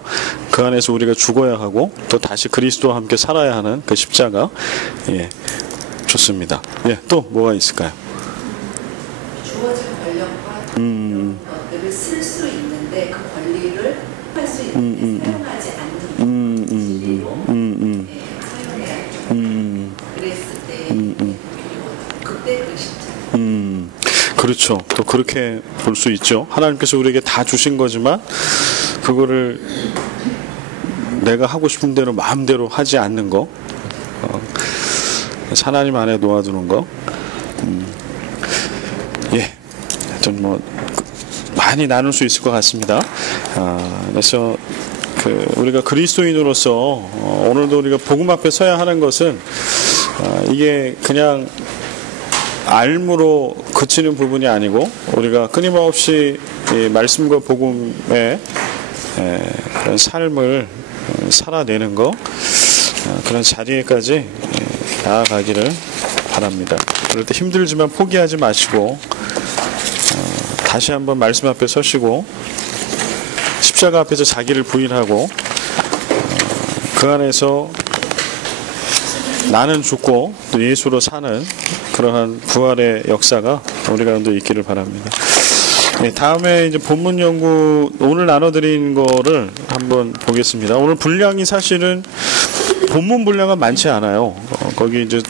그 안에서 우리가 죽어야 하고 또 다시 그리스도와 함께 살아야 하는 그 십자가. 예. 좋습니다. 예. 또 뭐가 있을까요? 주어진 권력과 이런 것들을 쓸 수 있는데 그 권리를 할 수 있는데 사용하지 않는 진리로 사용해야 죠. 그렇죠. 또 그렇게 볼 수 있죠. 하나님께서 우리에게 다 주신 거지만 그거를 내가 하고 싶은 대로 마음대로 하지 않는 거, 하나님 안에 놓아두는 거. 예, 좀 뭐 많이 나눌 수 있을 것 같습니다. 그래서 우리가 그리스도인으로서 오늘도 우리가 복음 앞에 서야 하는 것은 이게 그냥 알므로 그치는 부분이 아니고 우리가 끊임없이 이 말씀과 복음의 그런 삶을 살아내는 거, 그런 자리에까지 나아가기를 바랍니다. 그럴 때 힘들지만 포기하지 마시고 다시 한번 말씀 앞에 서시고 십자가 앞에서 자기를 부인하고 그 안에서 나는 죽고 또 예수로 사는 그러한 부활의 역사가 우리 가운데 있기를 바랍니다. 네, 다음에 이제 본문 연구 오늘 나눠드린 거를 한번 보겠습니다. 오늘 분량이 사실은 본문 분량은 많지 않아요. 거기 이제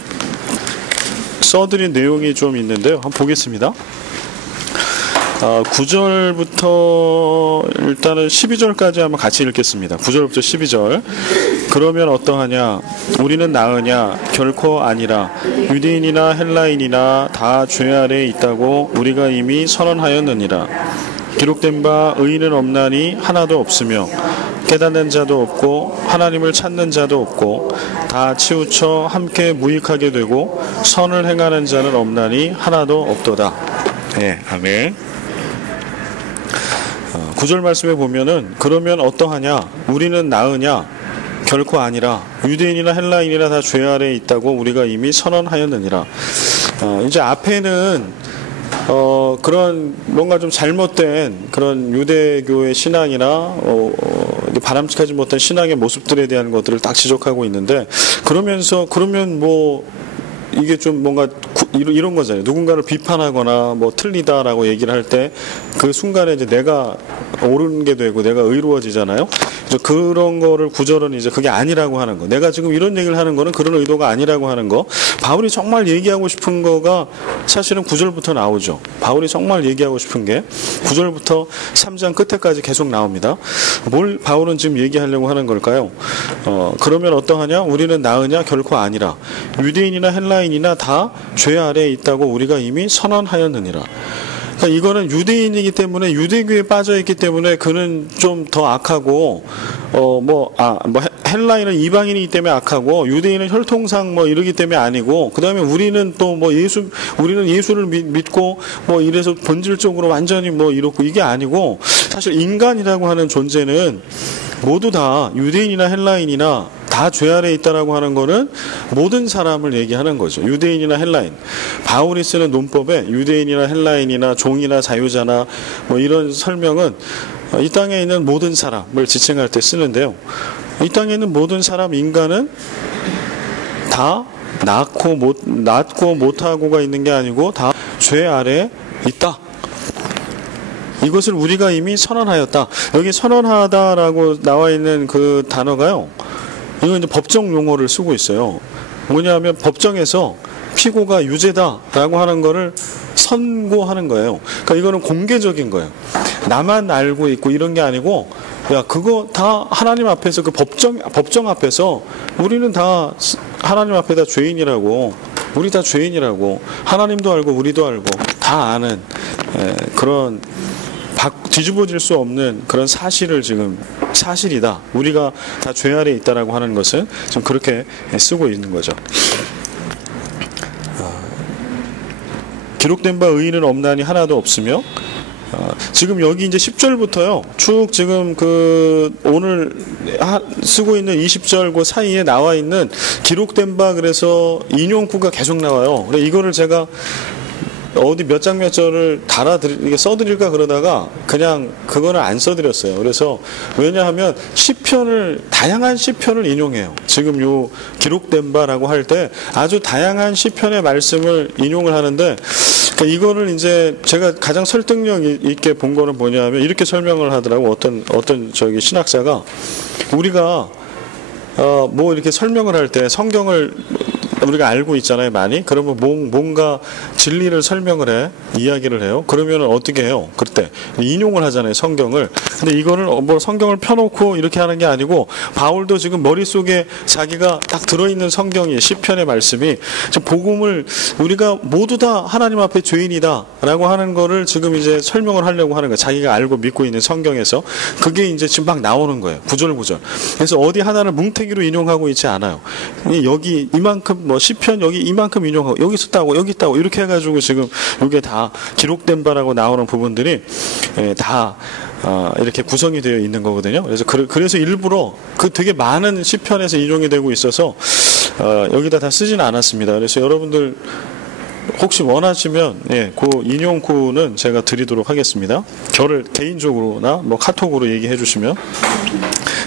써드린 내용이 좀 있는데요. 한번 보겠습니다. 9절부터 일단은 12절까지 한번 같이 읽겠습니다. 9절부터 12절. 그러면 어떠하냐? 우리는 나으냐? 결코 아니라. 유대인이나 헬라인이나 다 죄 아래에 있다고 우리가 이미 선언하였느니라. 기록된 바 의인은 없나니 하나도 없으며 깨닫는 자도 없고 하나님을 찾는 자도 없고 다 치우쳐 함께 무익하게 되고 선을 행하는 자는 없나니 하나도 없도다. 네, 아멘. 9절 말씀에 보면은 그러면 어떠하냐? 우리는 나으냐? 결코 아니라. 유대인이나 헬라인이나 다 죄 아래에 있다고 우리가 이미 선언하였느니라. 이제 앞에는 그런 뭔가 좀 잘못된 그런 유대교의 신앙이나 바람직하지 못한 신앙의 모습들에 대한 것들을 딱 지적하고 있는데, 그러면 뭐 이게 좀 뭔가 이런 거잖아요. 누군가를 비판하거나 뭐 틀리다라고 얘기를 할 때 그 순간에 이제 내가 옳은 게 되고 내가 의로워지잖아요. 그래서 그런 거를 구절은 이제 그게 아니라고 하는 거. 내가 지금 이런 얘기를 하는 거는 그런 의도가 아니라고 하는 거. 바울이 정말 얘기하고 싶은 거가 사실은 9절부터 나오죠. 바울이 정말 얘기하고 싶은 게 9절부터 3장 끝에까지 계속 나옵니다. 뭘 바울은 지금 얘기하려고 하는 걸까요? 그러면 어떠하냐? 우리는 나으냐? 결코 아니라. 유대인이나 헬라인이나 다 죄 아래에 있다고 우리가 이미 선언하였느니라. 그러니까 이거는 유대인이기 때문에, 유대교에 빠져 있기 때문에 그는 좀 더 악하고 헬라인은 이방인이기 때문에 악하고 유대인은 혈통상 뭐 이러기 때문에 아니고, 그다음에 우리는 또 뭐 우리는 예수를 믿고 뭐 이래서 본질적으로 완전히 뭐 이렇고, 이게 아니고 사실 인간이라고 하는 존재는 모두 다 유대인이나 헬라인이나 다 죄 아래에 있다라고 하는 거는 모든 사람을 얘기하는 거죠. 유대인이나 헬라인. 바울이 쓰는 논법에 유대인이나 헬라인이나 종이나 자유자나 뭐 이런 설명은 이 땅에 있는 모든 사람을 지칭할 때 쓰는데요. 이 땅에 있는 모든 사람, 인간은 다 낳고 못하고가 있는 게 아니고 다 죄 아래에 있다. 이것을 우리가 이미 선언하였다. 여기 선언하다라고 나와 있는 그 단어가요, 이건 이제 법정 용어를 쓰고 있어요. 뭐냐면 법정에서 피고가 유죄다라고 하는 거를 선고하는 거예요. 그러니까 이거는 공개적인 거예요. 나만 알고 있고 이런 게 아니고, 야, 그거 다 하나님 앞에서, 그 법정 앞에서 우리는 다 하나님 앞에 다 죄인이라고, 우리 다 죄인이라고, 하나님도 알고 우리도 알고 다 아는 그런 뒤집어질 수 없는 그런 사실을 지금 사실이다. 우리가 다 죄 아래에 있다라고 하는 것은 좀 그렇게 쓰고 있는 거죠. 기록된 바 의인은 없나니 하나도 없으며, 지금 여기 이제 10절부터요 쭉 지금 오늘 쓰고 있는 20절 그 사이에 나와 있는 기록된 바, 그래서 인용구가 계속 나와요. 그래 이거를 제가 어디 몇 장 몇 절을 써드릴까 그러다가 그냥 그거는 안 써드렸어요. 그래서 왜냐하면 다양한 시편을 인용해요. 지금 요 기록된 바라고 할 때 아주 다양한 시편의 말씀을 인용을 하는데, 그러니까 이거를 이제 제가 가장 설득력 있게 본 거는 뭐냐면 이렇게 설명을 하더라고. 어떤 신학자가, 우리가 뭐 이렇게 설명을 할 때 성경을 우리가 알고 있잖아요, 많이. 그러면 뭔가 진리를 설명을 해, 이야기를 해요. 그러면 어떻게 해요? 그때 인용을 하잖아요, 성경을. 근데 이거를 뭐 성경을 펴놓고 이렇게 하는 게 아니고, 바울도 지금 머릿속에 자기가 딱 들어있는 성경이, 시편의 말씀이 지금 복음을 우리가 모두 다 하나님 앞에 죄인이다라고 하는 거를 지금 이제 설명을 하려고 하는 거예요. 자기가 알고 믿고 있는 성경에서. 그게 이제 지금 막 나오는 거예요, 구절구절. 그래서 어디 하나를 뭉태기로 인용하고 있지 않아요. 여기 이만큼 뭐 시편 여기 이만큼 인용하고 여기 있었다고 여기 있다고 이렇게 해가지고 지금 이게 다 기록된 바라고 나오는 부분들이 다 이렇게 구성이 되어 있는 거거든요. 그래서 일부러 그 되게 많은 시편에서 인용이 되고 있어서 여기다 다 쓰지는 않았습니다. 그래서 여러분들 혹시 원하시면 그 인용구는 제가 드리도록 하겠습니다. 저를 개인적으로나 뭐 카톡으로 얘기해 주시면,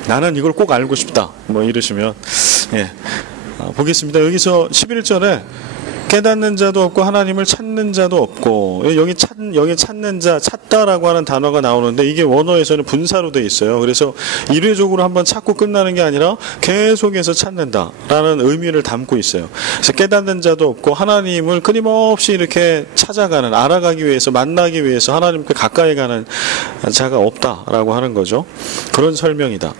나는 이걸 꼭 알고 싶다 뭐 이러시면 보겠습니다. 여기서 11절에 깨닫는 자도 없고 하나님을 찾는 자도 없고, 여기 찾는 자, 찾다라고 하는 단어가 나오는데 이게 원어에서는 분사로 되어 있어요. 그래서 일회적으로 한번 찾고 끝나는 게 아니라 계속해서 찾는다라는 의미를 담고 있어요. 그래서 깨닫는 자도 없고 하나님을 끊임없이 이렇게 찾아가는, 알아가기 위해서, 만나기 위해서 하나님께 가까이 가는 자가 없다라고 하는 거죠. 그런 설명이다.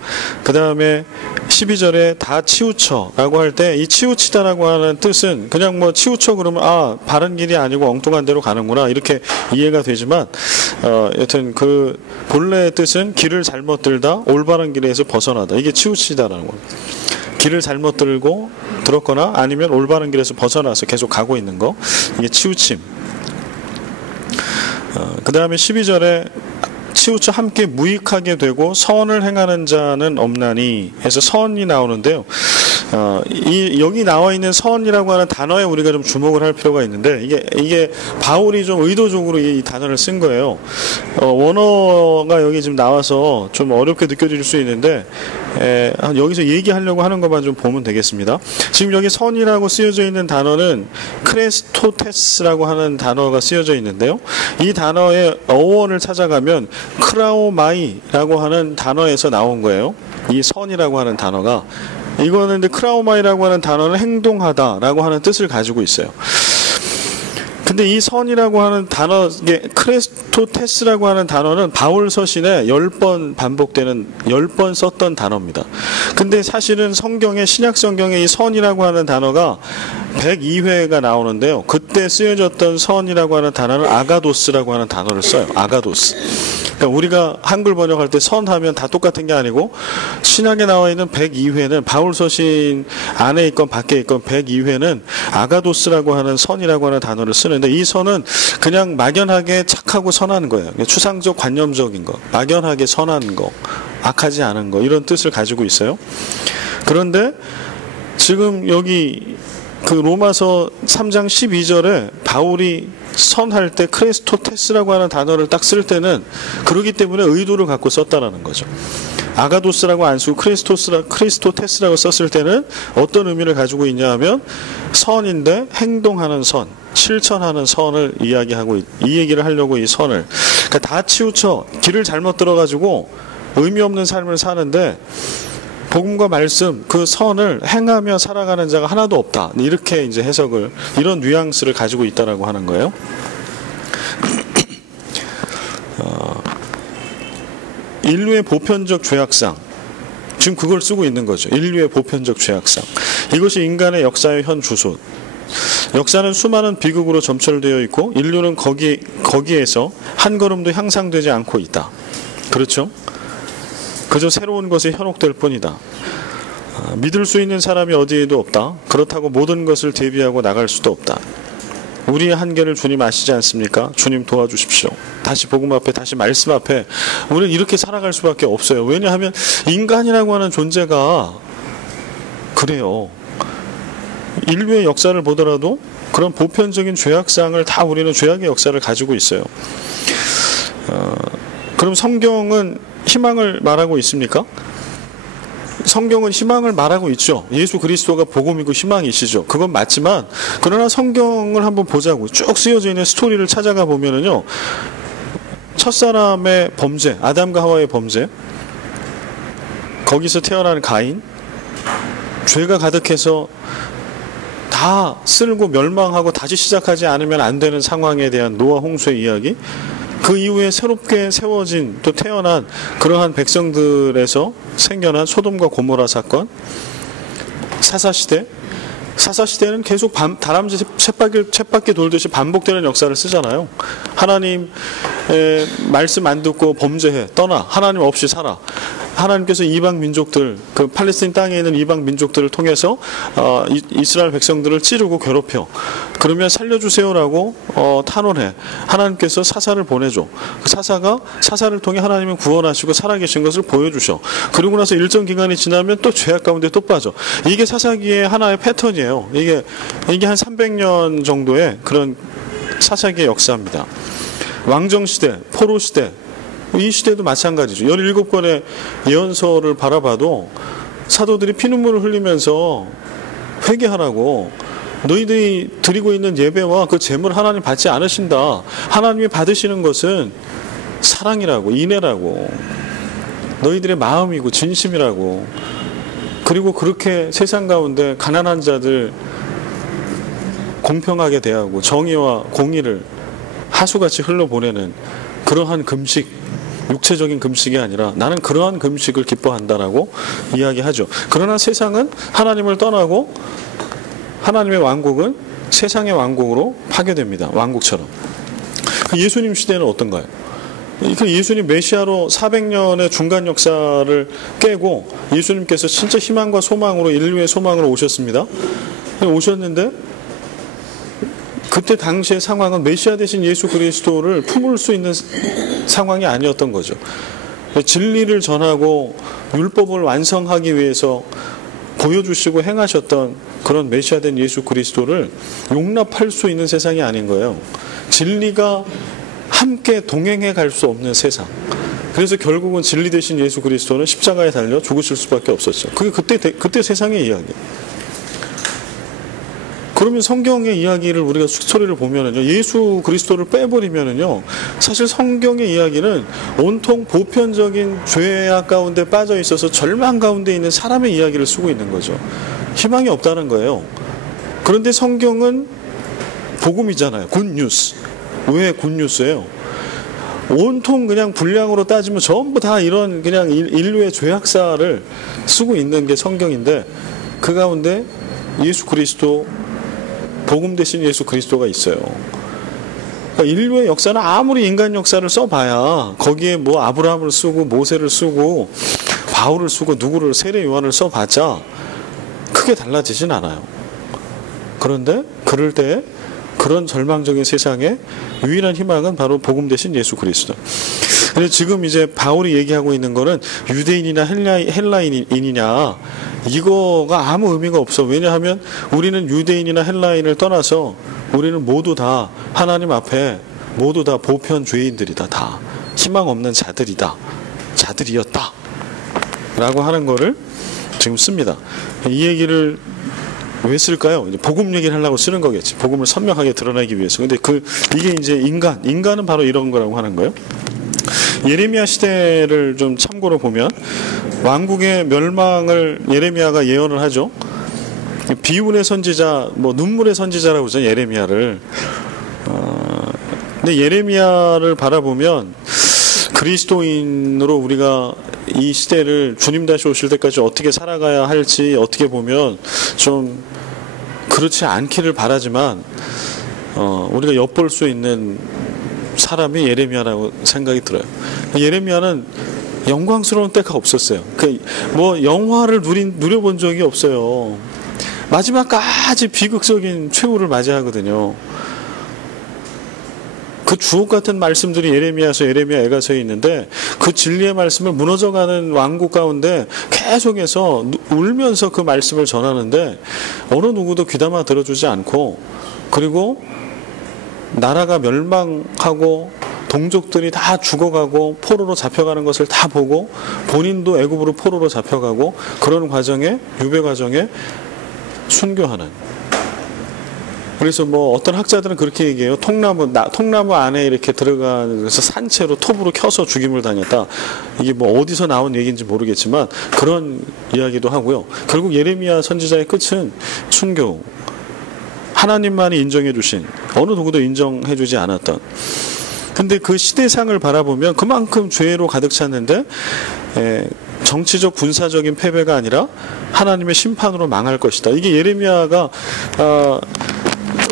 그 다음에 12절에 다 치우쳐라고 할 때, 이 치우치다라고 하는 뜻은 그냥 뭐 치우쳐 그러면 바른 길이 아니고 엉뚱한 데로 가는구나 이렇게 이해가 되지만, 여튼 그 본래의 뜻은 길을 잘못 들다, 올바른 길에서 벗어나다. 이게 치우치다라는 거예요. 길을 잘못 들었거나 아니면 올바른 길에서 벗어나서 계속 가고 있는 거, 이게 치우침. 그 다음에 12절에 치우쳐 함께 무익하게 되고 선을 행하는 자는 없나니 해서 선이 나오는데요. 여기 나와 있는 선이라고 하는 단어에 우리가 좀 주목을 할 필요가 있는데, 이게 바울이 좀 의도적으로 이 단어를 쓴 거예요. 원어가 여기 지금 나와서 좀 어렵게 느껴질 수 있는데, 여기서 얘기하려고 하는 것만 좀 보면 되겠습니다. 지금 여기 선이라고 쓰여져 있는 단어는 크레스토테스라고 하는 단어가 쓰여져 있는데요. 이 단어의 어원을 찾아가면 크라오마이라고 하는 단어에서 나온 거예요. 이 선이라고 하는 단어가. 이거는 근데 크라오마이라고 하는 단어는 행동하다라고 하는 뜻을 가지고 있어요. 근데 이 선이라고 하는 단어, 이게 크레스토테스라고 하는 단어는 바울 서신에 10번 반복되는, 10번 썼던 단어입니다. 근데 사실은 성경에, 신약 성경에 이 선이라고 하는 단어가 102회가 나오는데요. 그때 쓰여졌던 선이라고 하는 단어는 아가도스라고 하는 단어를 써요. 아가도스. 그러니까 우리가 한글 번역할 때 선하면 다 똑같은 게 아니고, 신약에 나와 있는 102회는 바울 서신 안에 있건 밖에 있건 102회는 아가도스라고 하는 선이라고 하는 단어를 쓰는데, 이 선은 그냥 막연하게 착하고 선한 거예요. 추상적 관념적인 거, 막연하게 선한 거, 악하지 않은 거, 이런 뜻을 가지고 있어요. 그런데 지금 여기 그 로마서 3장 12절에 바울이 선할 때 크레스토테스라고 하는 단어를 딱 쓸 때는 그러기 때문에 의도를 갖고 썼다라는 거죠. 아가도스라고 안 쓰고 크리스토테스라고 썼을 때는 어떤 의미를 가지고 있냐 하면, 선인데 행동하는 선, 실천하는 선을 이야기하고, 이 얘기를 하려고 이 선을. 그러니까 다 치우쳐 길을 잘못 들어가지고 의미 없는 삶을 사는데, 복음과 말씀, 그 선을 행하며 살아가는 자가 하나도 없다. 이렇게 이제 해석을, 이런 뉘앙스를 가지고 있다라고 하는 거예요. 인류의 보편적 죄악상, 지금 그걸 쓰고 있는 거죠. 인류의 보편적 죄악상. 이것이 인간의 역사의 현 주소. 역사는 수많은 비극으로 점철되어 있고, 인류는 거기에서 한 걸음도 향상되지 않고 있다. 그렇죠? 그저 새로운 것에 현혹될 뿐이다. 믿을 수 있는 사람이 어디에도 없다. 그렇다고 모든 것을 대비하고 나갈 수도 없다. 우리의 한계를 주님 아시지 않습니까? 주님 도와주십시오. 다시 복음 앞에, 다시 말씀 앞에 우리는 이렇게 살아갈 수밖에 없어요. 왜냐하면 인간이라고 하는 존재가 그래요. 인류의 역사를 보더라도 그런 보편적인 죄악상을 다 우리는 죄악의 역사를 가지고 있어요. 그럼 성경은 희망을 말하고 있습니까? 성경은 희망을 말하고 있죠. 예수 그리스도가 복음이고 희망이시죠. 그건 맞지만, 그러나 성경을 한번 보자고. 쭉 쓰여져 있는 스토리를 찾아가 보면은요, 첫사람의 범죄, 아담과 하와의 범죄, 거기서 태어난 가인, 죄가 가득해서 다 다 쓸고 멸망하고 다시 시작하지 않으면 안 되는 상황에 대한 노아 홍수의 이야기, 그 이후에 새롭게 세워진 또 태어난 그러한 백성들에서 생겨난 소돔과 고모라 사건, 사사시대. 사사시대는 계속 다람쥐 쳇바퀴 돌듯이 반복되는 역사를 쓰잖아요. 하나님의 말씀 안 듣고 범죄해 떠나, 하나님 없이 살아. 하나님께서 이방 민족들, 그 팔레스틴 땅에 있는 이방 민족들을 통해서 이스라엘 백성들을 찌르고 괴롭혀. 그러면 살려주세요라고 탄원해. 하나님께서 사사를 보내줘. 그 사사를 통해 하나님은 구원하시고 살아계신 것을 보여주셔. 그러고 나서 일정 기간이 지나면 또 죄악 가운데 또 빠져. 이게 사사기의 하나의 패턴이에요. 이게 한 300년 정도의 그런 사사기의 역사입니다. 왕정시대, 포로시대, 이 시대도 마찬가지죠. 17권의 예언서를 바라봐도 사도들이 피눈물을 흘리면서 회개하라고, 너희들이 드리고 있는 예배와 그 제물 하나님 받지 않으신다. 하나님이 받으시는 것은 사랑이라고, 인애라고, 너희들의 마음이고 진심이라고. 그리고 그렇게 세상 가운데 가난한 자들 공평하게 대하고 정의와 공의를 하수같이 흘러보내는 그러한 금식, 육체적인 금식이 아니라 나는 그러한 금식을 기뻐한다라고 이야기하죠. 그러나 세상은 하나님을 떠나고 하나님의 왕국은 세상의 왕국으로 파괴됩니다. 왕국처럼. 예수님 시대는 어떤가요? 예수님 메시아로 400년의 중간 역사를 깨고 예수님께서 진짜 희망과 소망으로, 인류의 소망으로 오셨습니다. 오셨는데 그때 당시의 상황은 메시아 대신 예수 그리스도를 품을 수 있는 상황이 아니었던 거죠. 진리를 전하고 율법을 완성하기 위해서 보여주시고 행하셨던 그런 메시아 된 예수 그리스도를 용납할 수 있는 세상이 아닌 거예요. 진리가 함께 동행해 갈 수 없는 세상. 그래서 결국은 진리 대신 예수 그리스도는 십자가에 달려 죽으실 수밖에 없었죠. 그게 그때 세상의 이야기예요. 그러면 성경의 이야기를 우리가 스토리를 보면은요, 예수 그리스도를 빼버리면은요, 사실 성경의 이야기는 온통 보편적인 죄악 가운데 빠져 있어서 절망 가운데 있는 사람의 이야기를 쓰고 있는 거죠. 희망이 없다는 거예요. 그런데 성경은 복음이잖아요. 굿뉴스. 왜 굿뉴스예요? 온통 그냥 분량으로 따지면 전부 다 이런 그냥 인류의 죄악사를 쓰고 있는 게 성경인데, 그 가운데 예수 그리스도, 복음 대신 예수 그리스도가 있어요. 그러니까 인류의 역사는 아무리 인간 역사를 써봐야 거기에 뭐 아브라함을 쓰고 모세를 쓰고 바울을 쓰고 누구를, 세례 요한을 써봤자 크게 달라지진 않아요. 그런데 그럴 때 그런 절망적인 세상에 유일한 희망은 바로 복음 대신 예수 그리스도. 근데 지금 이제 바울이 얘기하고 있는 거는 유대인이나 헬라인이냐, 이거가 아무 의미가 없어. 왜냐하면 우리는 유대인이나 헬라인을 떠나서 우리는 모두 다 하나님 앞에 모두 다 보편 죄인들이다. 다 희망 없는 자들이었다 라고 하는 거를 지금 씁니다. 이 얘기를 왜 쓸까요? 이제 복음 얘기를 하려고 쓰는 거겠지. 복음을 선명하게 드러내기 위해서. 근데 이게 이제 인간은 바로 이런 거라고 하는 거예요. 예레미야 시대를 좀 참고로 보면 왕국의 멸망을 예레미야가 예언을 하죠. 비운의 선지자, 뭐 눈물의 선지자라고 하죠, 예레미야를. 근데 예레미야를 바라보면 그리스도인으로 우리가 이 시대를 주님 다시 오실 때까지 어떻게 살아가야 할지 어떻게 보면 좀 그렇지 않기를 바라지만 우리가 엿볼 수 있는 사람이 예레미야라고 생각이 들어요. 예레미야는 영광스러운 때가 없었어요. 뭐 영화를 누려본 적이 없어요. 마지막까지 비극적인 최후를 맞이하거든요. 그 주옥 같은 말씀들이 예레미야서, 예레미야 애가서에 있는데 그 진리의 말씀을 무너져가는 왕국 가운데 계속해서 울면서 그 말씀을 전하는데 어느 누구도 귀담아 들어주지 않고, 그리고 나라가 멸망하고 동족들이 다 죽어가고 포로로 잡혀가는 것을 다 보고 본인도 애굽으로 포로로 잡혀가고 그런 과정에, 유배 과정에 순교하는. 그래서 뭐 어떤 학자들은 그렇게 얘기해요. 통나무 안에 이렇게 들어가서 산채로 톱으로 켜서 죽임을 당했다. 이게 뭐 어디서 나온 얘기인지 모르겠지만 그런 이야기도 하고요. 결국 예레미야 선지자의 끝은 순교. 하나님만이 인정해 주신, 어느 누구도 인정해 주지 않았던, 근데 그 시대상을 바라보면 그만큼 죄로 가득 찼는데 정치적 군사적인 패배가 아니라 하나님의 심판으로 망할 것이다. 이게 예레미야가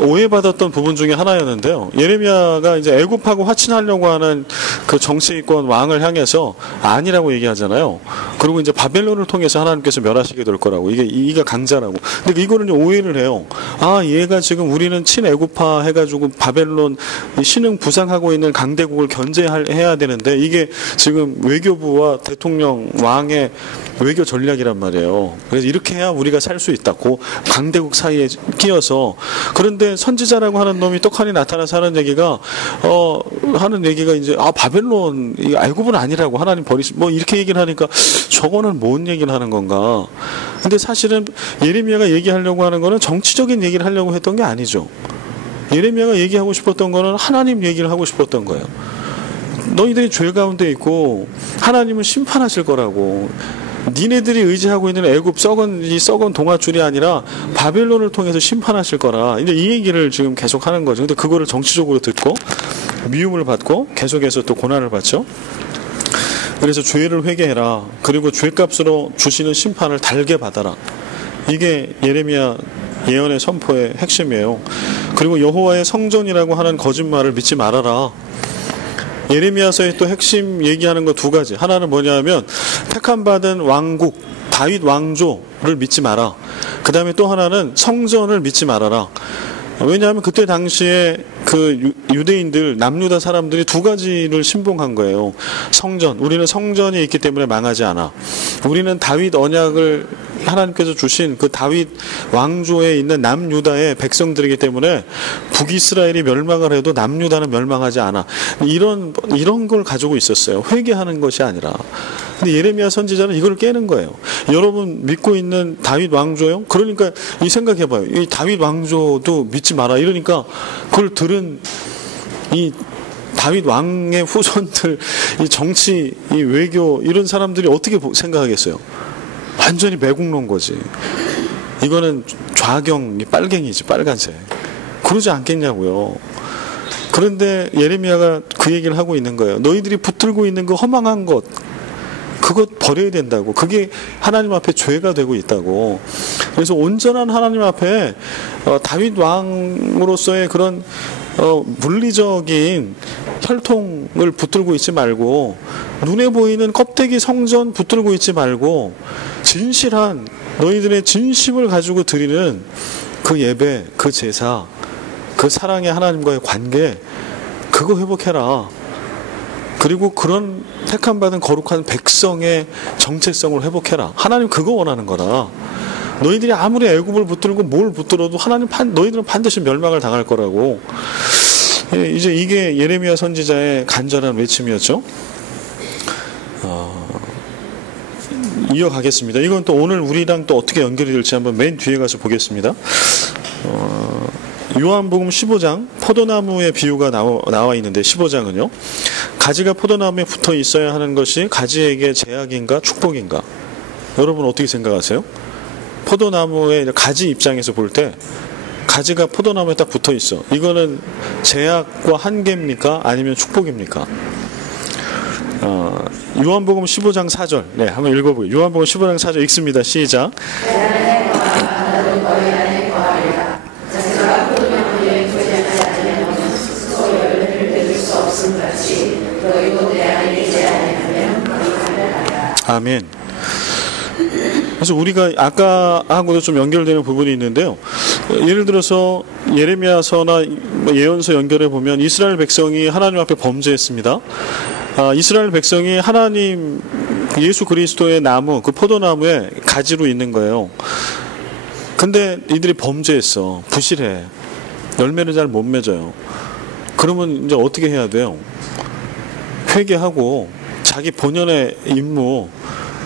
오해받았던 부분 중에 하나였는데요. 예레미야가 이제 애굽하고 화친하려고 하는 그 정치권 왕을 향해서 아니라고 얘기하잖아요. 그리고 이제 바벨론을 통해서 하나님께서 멸하시게 될 거라고. 이가 강자라고. 근데 이거를 오해를 해요. 아, 얘가 지금 우리는 친애굽파 해가지고 바벨론 신흥 부상하고 있는 강대국을 견제해야 되는데 이게 지금 외교부와 대통령 왕의 외교 전략이란 말이에요. 그래서 이렇게 해야 우리가 살 수 있다고 강대국 사이에 끼어서. 그런데 선지자라고 하는 놈이 떡하니 나타나서 하는 얘기가 이제 바벨론 애굽은 아니라고 하나님 뭐 이렇게 얘기를 하니까 저거는 뭔 얘기를 하는 건가. 근데 사실은 예레미야가 얘기하려고 하는 거는 정치적인 얘기를 하려고 했던 게 아니죠. 예레미야가 얘기하고 싶었던 거는 하나님 얘기를 하고 싶었던 거예요. 너희들이 죄 가운데 있고 하나님은 심판하실 거라고. 니네들이 의지하고 있는 애굽 썩은 동아줄이 아니라 바벨론을 통해서 심판하실 거라. 이제 이 얘기를 지금 계속 하는 거죠. 근데 그거를 정치적으로 듣고 미움을 받고 계속해서 또 고난을 받죠. 그래서 죄를 회개해라. 그리고 죄값으로 주시는 심판을 달게 받아라. 이게 예레미야 예언의 선포의 핵심이에요. 그리고 여호와의 성전이라고 하는 거짓말을 믿지 말아라. 예레미야서의 또 핵심 얘기하는 거 두 가지. 하나는 뭐냐면 택함받은 왕국 다윗 왕조를 믿지 마라. 그 다음에 또 하나는 성전을 믿지 말아라. 왜냐하면 그때 당시에 그 유대인들 남유다 사람들이 두 가지를 신봉한 거예요. 성전, 우리는 성전이 있기 때문에 망하지 않아. 우리는 다윗 언약을 하나님께서 주신 그 다윗 왕조에 있는 남유다의 백성들이기 때문에 북이스라엘이 멸망을 해도 남유다는 멸망하지 않아. 이런 걸 가지고 있었어요. 회개하는 것이 아니라. 근데 예레미야 선지자는 이걸 깨는 거예요. 여러분 믿고 있는 다윗 왕조요? 그러니까 이 생각해봐요. 이 다윗 왕조도 믿지 마라. 이러니까 그걸 들은 이 다윗 왕의 후손들, 이 정치, 이 외교 이런 사람들이 어떻게 생각하겠어요? 완전히 매국노인 거지. 이거는 좌경이 빨갱이지, 빨간색. 그러지 않겠냐고요. 그런데 예레미야가 그 얘기를 하고 있는 거예요. 너희들이 붙들고 있는 그 허망한 것, 그것 버려야 된다고. 그게 하나님 앞에 죄가 되고 있다고. 그래서 온전한 하나님 앞에 다윗 왕으로서의 그런 물리적인 혈통을 붙들고 있지 말고, 눈에 보이는 껍데기 성전 붙들고 있지 말고, 진실한 너희들의 진심을 가지고 드리는 그 예배, 그 제사, 그 사랑의 하나님과의 관계, 그거 회복해라. 그리고 그런 택함받은 거룩한 백성의 정체성을 회복해라. 하나님 그거 원하는 거라. 너희들이 아무리 애굽을 붙들고 뭘 붙들어도 너희들은 반드시 멸망을 당할 거라고. 이제 이게 예레미야 선지자의 간절한 외침이었죠. 이어가겠습니다. 이건 또 오늘 우리랑 또 어떻게 연결이 될지 한번 맨 뒤에 가서 보겠습니다. 요한복음 15장 포도나무의 비유가 나와 있는데, 15장은요, 가지가 포도나무에 붙어 있어야 하는 것이 가지에게 제약인가 축복인가? 여러분 어떻게 생각하세요? 포도나무의 가지 입장에서 볼 때 가지가 포도나무에 딱 붙어 있어. 이거는 제약과 한계입니까? 아니면 축복입니까? 요한복음 15장 4절. 네, 한번 읽어보게요. 요한복음 15장 4절 읽습니다. 시작. 아멘. 그래서 우리가 아까하고도 좀 연결되는 부분이 있는데요. 예를 들어서 예레미야서나 예언서 연결해 보면 이스라엘 백성이 하나님 앞에 범죄했습니다. 이스라엘 백성이 하나님 예수 그리스도의 나무, 그 포도나무에 가지로 있는 거예요. 근데 이들이 범죄했어. 부실해. 열매를 잘 못 맺어요. 그러면 이제 어떻게 해야 돼요? 회개하고 자기 본연의 임무,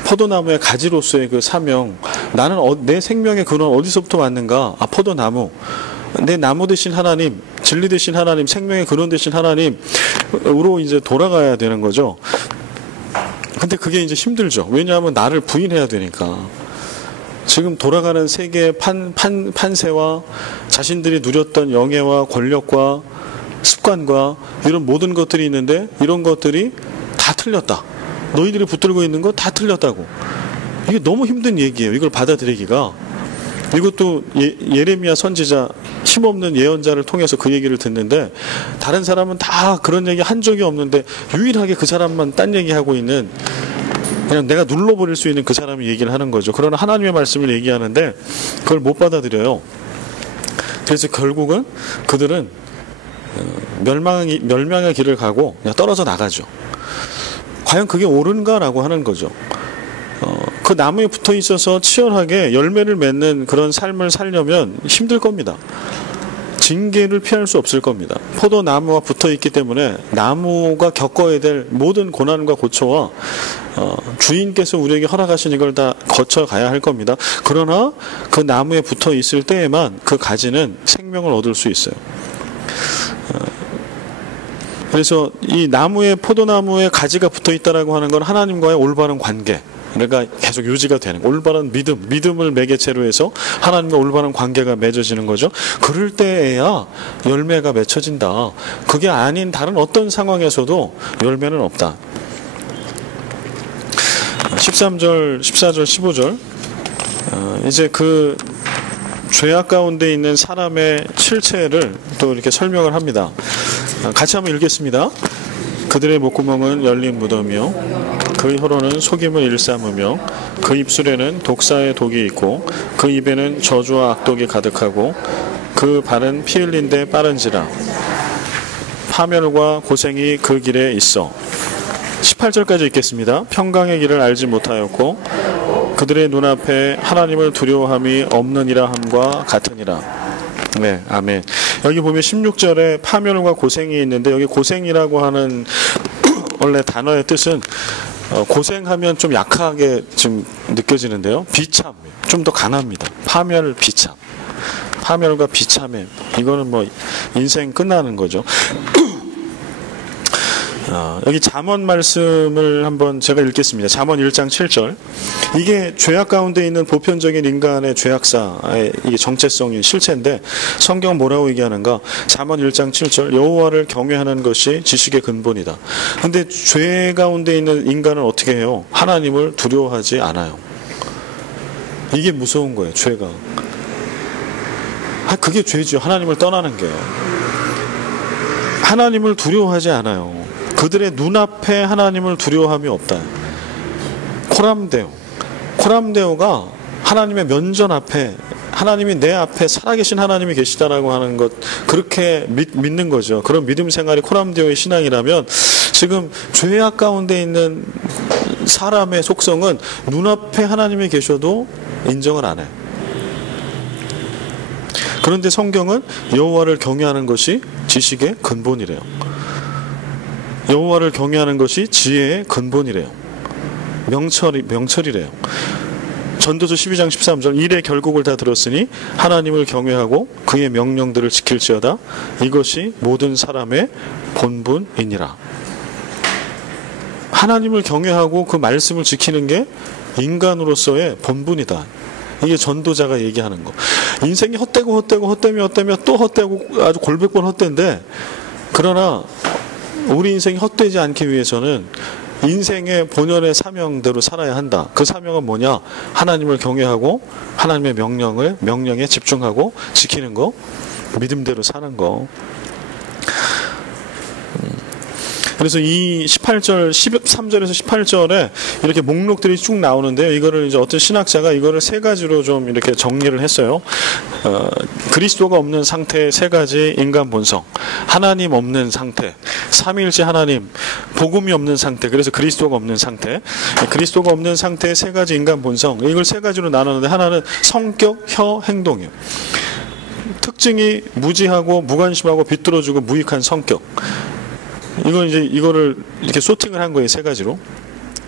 포도나무의 가지로서의 그 사명, 나는 내 생명의 근원 어디서부터 왔는가? 포도나무. 내 나무 되신 하나님, 진리 되신 하나님, 생명의 근원 되신 하나님으로 이제 돌아가야 되는 거죠. 근데 그게 이제 힘들죠. 왜냐하면 나를 부인해야 되니까. 지금 돌아가는 세계의 판세와 자신들이 누렸던 영예와 권력과 습관과 이런 모든 것들이 있는데 이런 것들이 다 틀렸다. 너희들이 붙들고 있는 거 다 틀렸다고. 이게 너무 힘든 얘기예요. 이걸 받아들이기가. 이것도 예레미야 선지자 힘없는 예언자를 통해서 그 얘기를 듣는데 다른 사람은 다 그런 얘기 한 적이 없는데 유일하게 그 사람만 딴 얘기하고 있는 그냥 내가 눌러버릴 수 있는 그 사람이 얘기를 하는 거죠. 그러나 하나님의 말씀을 얘기하는데 그걸 못 받아들여요. 그래서 결국은 그들은 멸망의 길을 가고 그냥 떨어져 나가죠. 과연 그게 옳은가라고 하는 거죠. 그 나무에 붙어 있어서 치열하게 열매를 맺는 그런 삶을 살려면 힘들 겁니다. 징계를 피할 수 없을 겁니다. 포도나무와 붙어 있기 때문에 나무가 겪어야 될 모든 고난과 고초와 주인께서 우리에게 허락하신 이걸 다 거쳐가야 할 겁니다. 그러나 그 나무에 붙어 있을 때에만 그 가지는 생명을 얻을 수 있어요. 그래서 이 나무에 포도나무에 가지가 붙어 있다라고 하는 건 하나님과의 올바른 관계, 그러니까 계속 유지가 되는 올바른 믿음을 매개체로 해서 하나님과 올바른 관계가 맺어지는 거죠. 그럴 때에야 열매가 맺혀진다. 그게 아닌 다른 어떤 상황에서도 열매는 없다. 13절, 14절, 15절 이제 그 죄악 가운데 있는 사람의 실체를 또 이렇게 설명을 합니다. 같이 한번 읽겠습니다. 그들의 목구멍은 열린 무덤이요 그 혀로는 속임을 일삼으며 그 입술에는 독사의 독이 있고 그 입에는 저주와 악독이 가득하고 그 발은 피 흘린 데 빠른지라 파멸과 고생이 그 길에 있어. 18절까지 읽겠습니다. 평강의 길을 알지 못하였고 그들의 눈앞에 하나님을 두려워함이 없느니라 함과 같으니라. 네, 아멘. 여기 보면 16절에 파멸과 고생이 있는데 여기 고생이라고 하는 원래 단어의 뜻은 고생하면 좀 약하게 좀 느껴지는데요. 비참, 좀 더 강합니다. 파멸, 비참. 파멸과 비참해. 이거는 뭐 인생 끝나는 거죠. 여기 잠언 말씀을 한번 제가 읽겠습니다. 잠언 1장 7절. 이게 죄악 가운데 있는 보편적인 인간의 죄악사의 이게 정체성인 실체인데 성경은 뭐라고 얘기하는가? 잠언 1장 7절. 여호와를 경외하는 것이 지식의 근본이다. 근데 죄 가운데 있는 인간은 어떻게 해요? 하나님을 두려워하지 않아요. 이게 무서운 거예요. 죄가. 그게 죄죠. 하나님을 떠나는 게요. 하나님을 두려워하지 않아요. 그들의 눈앞에 하나님을 두려워함이 없다. 코람데오가 하나님의 면전 앞에 하나님이 내 앞에 살아계신 하나님이 계시다라고 하는 것 그렇게 믿는 거죠. 그런 믿음 생활이 코람데오의 신앙이라면 지금 죄악 가운데 있는 사람의 속성은 눈앞에 하나님이 계셔도 인정을 안 해요. 그런데 성경은 여호와를 경외하는 것이 지식의 근본이래요. 여호와를 경외하는 것이 지혜의 근본이래요. 명철이래요. 전도서 12장 13절 일의 결국을 다 들었으니 하나님을 경외하고 그의 명령들을 지킬지어다. 이것이 모든 사람의 본분이니라. 하나님을 경외하고 그 말씀을 지키는 게 인간으로서의 본분이다. 이게 전도자가 얘기하는 거. 인생이 헛되며 또 헛되고 아주 골백번 헛된데 그러나 우리 인생이 헛되지 않기 위해서는 인생의 본연의 사명대로 살아야 한다. 그 사명은 뭐냐? 하나님을 경외하고 하나님의 명령에 집중하고 지키는 거, 믿음대로 사는 거. 그래서 이 18절, 13절에서 18절에 이렇게 목록들이 쭉 나오는데요. 이거를 이제 어떤 신학자가 이거를 세 가지로 좀 이렇게 정리를 했어요. 그리스도가 없는 상태의 세 가지 인간 본성, 하나님 없는 상태, 삼위일체 하나님, 복음이 없는 상태, 그래서 그리스도가 없는 상태, 그리스도가 없는 상태의 세 가지 인간 본성, 이걸 세 가지로 나누는데 하나는 성격, 혀, 행동이에요. 특징이 무지하고 무관심하고 비뚤어지고 무익한 성격. 이거를 이렇게 소팅을 한 거예요. 세 가지로.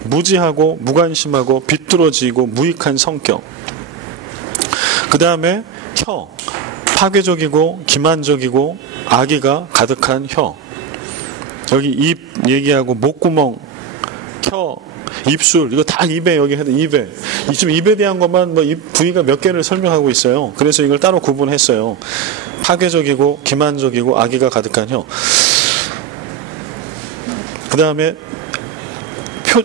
무지하고 무관심하고 비뚤어지고 무익한 성격. 그 다음에 혀. 파괴적이고 기만적이고 악의가 가득한 혀. 여기 입 얘기하고 목구멍, 혀. 입술, 이거 다 입에 여기 해도 입에. 지금 입에 대한 것만 뭐 입 부위가 몇 개를 설명하고 있어요. 그래서 이걸 따로 구분했어요. 파괴적이고 기만적이고 악의가 가득한 혀. 그 다음에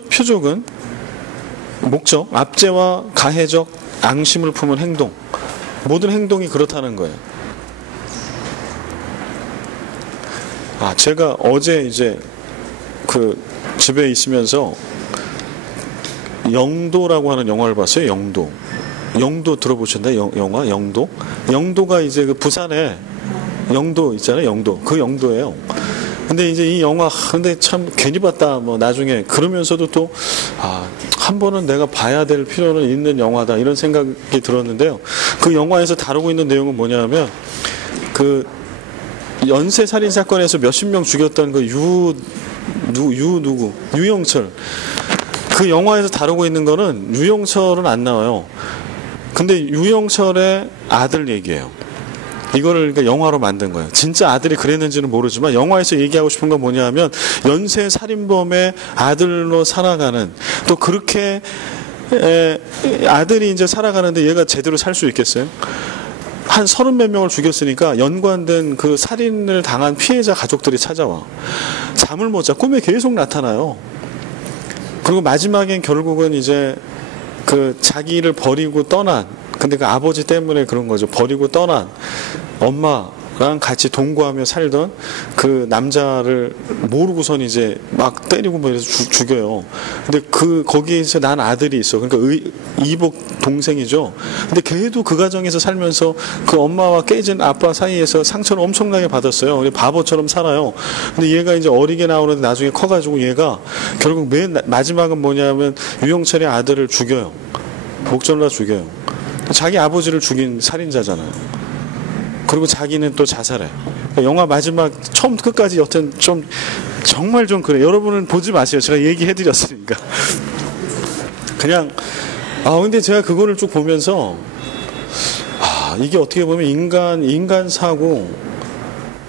표적은 목적, 압제와 가해적 앙심을 품은 행동. 모든 행동이 그렇다는 거예요. 제가 어제 이제 그 집에 있으면서 영도라고 하는 영화를 봤어요. 영도 들어보셨나요? 영화 영도? 영도가 이제 그 부산에 영도 있잖아요. 영도. 그 영도예요. 근데 이제 이 영화 근데 참 괜히 봤다. 뭐 나중에 그러면서도 또 한 번은 내가 봐야 될 필요는 있는 영화다 이런 생각이 들었는데요. 그 영화에서 다루고 있는 내용은 뭐냐면 그 연쇄 살인 사건에서 몇십 명 죽였던 그 유영철. 그 영화에서 다루고 있는 거는 유영철은 안 나와요. 근데 유영철의 아들 얘기예요. 이거를 그러니까 영화로 만든 거예요. 진짜 아들이 그랬는지는 모르지만 영화에서 얘기하고 싶은 건 뭐냐면 연쇄 살인범의 아들로 살아가는 또 그렇게 아들이 이제 살아가는데 얘가 제대로 살 수 있겠어요? 한 30몇 명을 죽였으니까 연관된 그 살인을 당한 피해자 가족들이 찾아와. 잠을 못 자. 꿈에 계속 나타나요. 그리고 마지막엔 결국은 이제 그 자기를 버리고 떠난, 근데 그 아버지 때문에 그런 거죠. 버리고 떠난 엄마랑 같이 동거하며 살던 그 남자를 모르고선 이제 막 때리고 뭐 이래서 죽여요. 근데 거기에서 난 아들이 있어. 그러니까 이복 동생이죠. 근데 걔도 그 가정에서 살면서 그 엄마와 깨진 아빠 사이에서 상처를 엄청나게 받았어요. 바보처럼 살아요. 근데 얘가 이제 어리게 나오는데 나중에 커가지고 얘가 결국 맨 마지막은 뭐냐면 유영철의 아들을 죽여요. 목졸라 죽여요. 자기 아버지를 죽인 살인자잖아요. 그리고 자기는 또 자살해. 그러니까 영화 마지막 처음부터 끝까지 여튼 좀 정말 좀 그래. 여러분은 보지 마세요. 제가 얘기해드렸으니까. 그냥 근데 제가 그거를 쭉 보면서 이게 어떻게 보면 인간 사고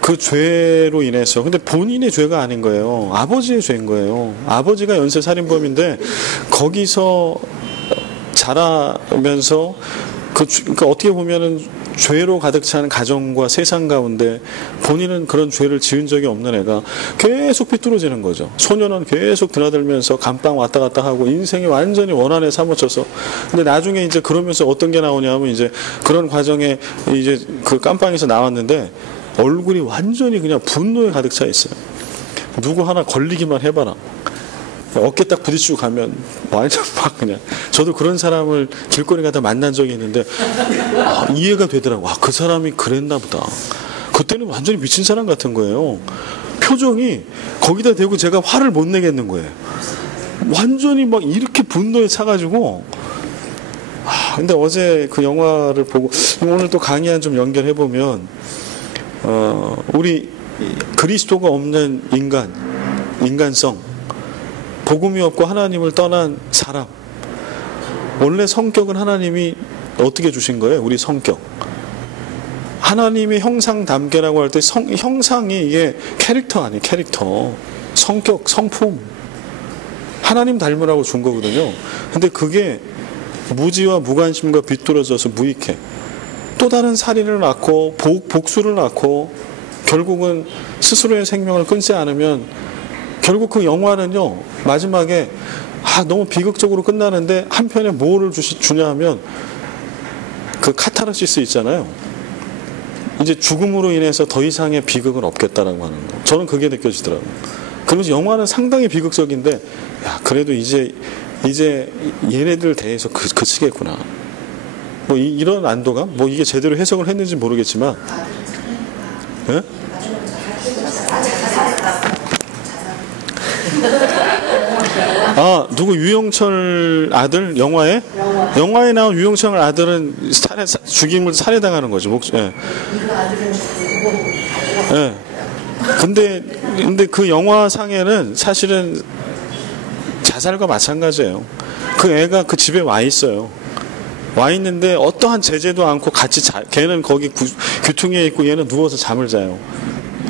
그 죄로 인해서 근데 본인의 죄가 아닌 거예요. 아버지의 죄인 거예요. 아버지가 연쇄 살인범인데 거기서 자라면서 그러니까 어떻게 보면은 죄로 가득 찬 가정과 세상 가운데 본인은 그런 죄를 지은 적이 없는 애가 계속 삐뚤어지는 거죠. 소년은 계속 드나들면서 감방 왔다 갔다 하고 인생이 완전히 원한에 사무쳐서 근데 나중에 이제 그러면서 어떤 게 나오냐면 이제 그런 과정에 이제 그 깜빵에서 나왔는데 얼굴이 완전히 그냥 분노에 가득 차 있어요. 누구 하나 걸리기만 해봐라. 어깨 딱 부딪히고 가면 완전 막 그냥 저도 그런 사람을 길거리 가다 만난 적이 있는데 이해가 되더라고. 그 사람이 그랬나 보다. 그때는 완전히 미친 사람 같은 거예요. 표정이 거기다 대고 제가 화를 못 내겠는 거예요. 완전히 막 이렇게 분노에 차가지고 근데 어제 그 영화를 보고 오늘 또 강의한 좀 연결해보면 우리 그리스도가 없는 인간성 복음이 없고 하나님을 떠난 사람. 원래 성격은 하나님이 어떻게 주신 거예요? 우리 성격. 하나님의 형상 담계라고 할 때 형상이 이게 캐릭터 아니에요. 캐릭터. 성격, 성품. 하나님 닮으라고 준 거거든요. 근데 그게 무지와 무관심과 비뚤어져서 무익해. 또 다른 살인을 낳고 복수를 낳고 결국은 스스로의 생명을 끊지 않으면 결국 그 영화는요 마지막에 너무 비극적으로 끝나는데 한편에 뭐를 주냐 하면 그 카타르시스 있잖아요. 이제 죽음으로 인해서 더 이상의 비극은 없겠다라고 하는 거. 저는 그게 느껴지더라고요. 그러면서 영화는 상당히 비극적인데 그래도 이제 얘네들 대해서 그치겠구나. 뭐 이런 안도감? 뭐 이게 제대로 해석을 했는지 모르겠지만 예? 누구 유영철 아들 영화에 나온 유영철 아들은 죽임을 살해당하는 거죠. 예. 예. 근데 그 영화상에는 사실은 자살과 마찬가지예요. 그 애가 그 집에 와 있어요. 와 있는데 어떠한 제재도 않고 같이 걔는 거기 귀퉁이에 있고 얘는 누워서 잠을 자요.